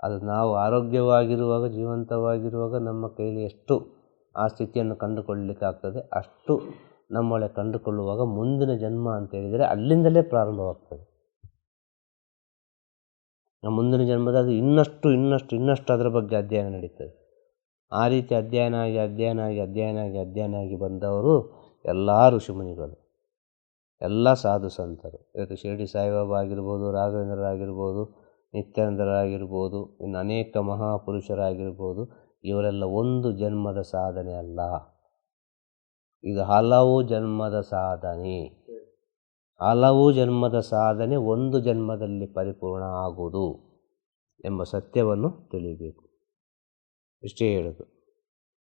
ಅದು ನಾವು ಆರೋಗ್ಯವಾಗಿರುವಾಗ, ಜೀವಂತವಾಗಿರುವಾಗ ನಮ್ಮ ಕೈಲಿ ಎಷ್ಟು ಆ ಸ್ಥಿತಿಯನ್ನು ಕಂಡುಕೊಳ್ಳಲಿಕ್ಕಾಗ್ತದೆ ಅಷ್ಟು ನಮ್ಮೊಳಗೆ ಕಂಡುಕೊಳ್ಳುವಾಗ ಮುಂದಿನ ಜನ್ಮ ಅಂತೇಳಿದರೆ ಅಲ್ಲಿಂದಲೇ ಪ್ರಾರಂಭವಾಗ್ತದೆ. ಮುಂದಿನ ಜನ್ಮದ ಅದು ಇನ್ನಷ್ಟು ಅದರ ಬಗ್ಗೆ ಅಧ್ಯಯನ ನಡೀತದೆ. ಆ ರೀತಿ ಅಧ್ಯಯನ ಆಗಿ ಬಂದವರು ಎಲ್ಲ ಋಷಿಮುನಿಗಳು, ಎಲ್ಲ ಸಾಧು ಸಂತರು. ಇವತ್ತು ಶಿರಡಿ ಸಾಯಿಬಾಬಾ ಆಗಿರ್ಬೋದು, ರಾಘವೇಂದ್ರರಾಗಿರ್ಬೋದು, ನಿತ್ಯಾನಂದರಾಗಿರ್ಬೋದು, ಇನ್ನು ಅನೇಕ ಮಹಾಪುರುಷರಾಗಿರ್ಬೋದು, ಇವರೆಲ್ಲ ಒಂದು ಜನ್ಮದ ಸಾಧನೆ ಅಲ್ಲ, ಇದು ಹಲವು ಜನ್ಮದ ಸಾಧನೆ. ಹಲವು ಜನ್ಮದ ಸಾಧನೆ ಒಂದು ಜನ್ಮದಲ್ಲಿ ಪರಿಪೂರ್ಣ ಆಗುವುದು ಎಂಬ ಸತ್ಯವನ್ನು ತಿಳಿಯಬೇಕು. ಇಷ್ಟೇ ಹೇಳೋದು.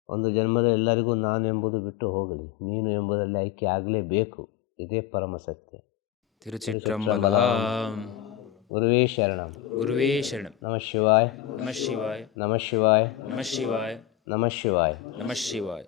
ಒಂದು ಜನ್ಮದಲ್ಲಿ ಎಲ್ಲರಿಗೂ ನಾನು ಎಂಬುದು ಬಿಟ್ಟು ಹೋಗಲಿ, ನೀನು ಎಂಬುದರಲ್ಲಿ ಐಕ್ಯ ಆಗಲೇಬೇಕು. ಇದೇ ಪರಮ ಸತ್ಯ. ತಿರುಚಿಟ್ಟಂಬಲಂ. ಗುರುವೇ ಶರಣಂ. ಗುರುವೇ ಶರಣಂ. ನಮಃ ಶಿವಾಯ. ನಮಃ ಶಿವಾಯ. ನಮಃ ಶಿವಾಯ. ನಮಃ ಶಿವಾಯ. ನಮಃ ಶಿವಾಯ. ನಮಃ ಶಿವಾಯ.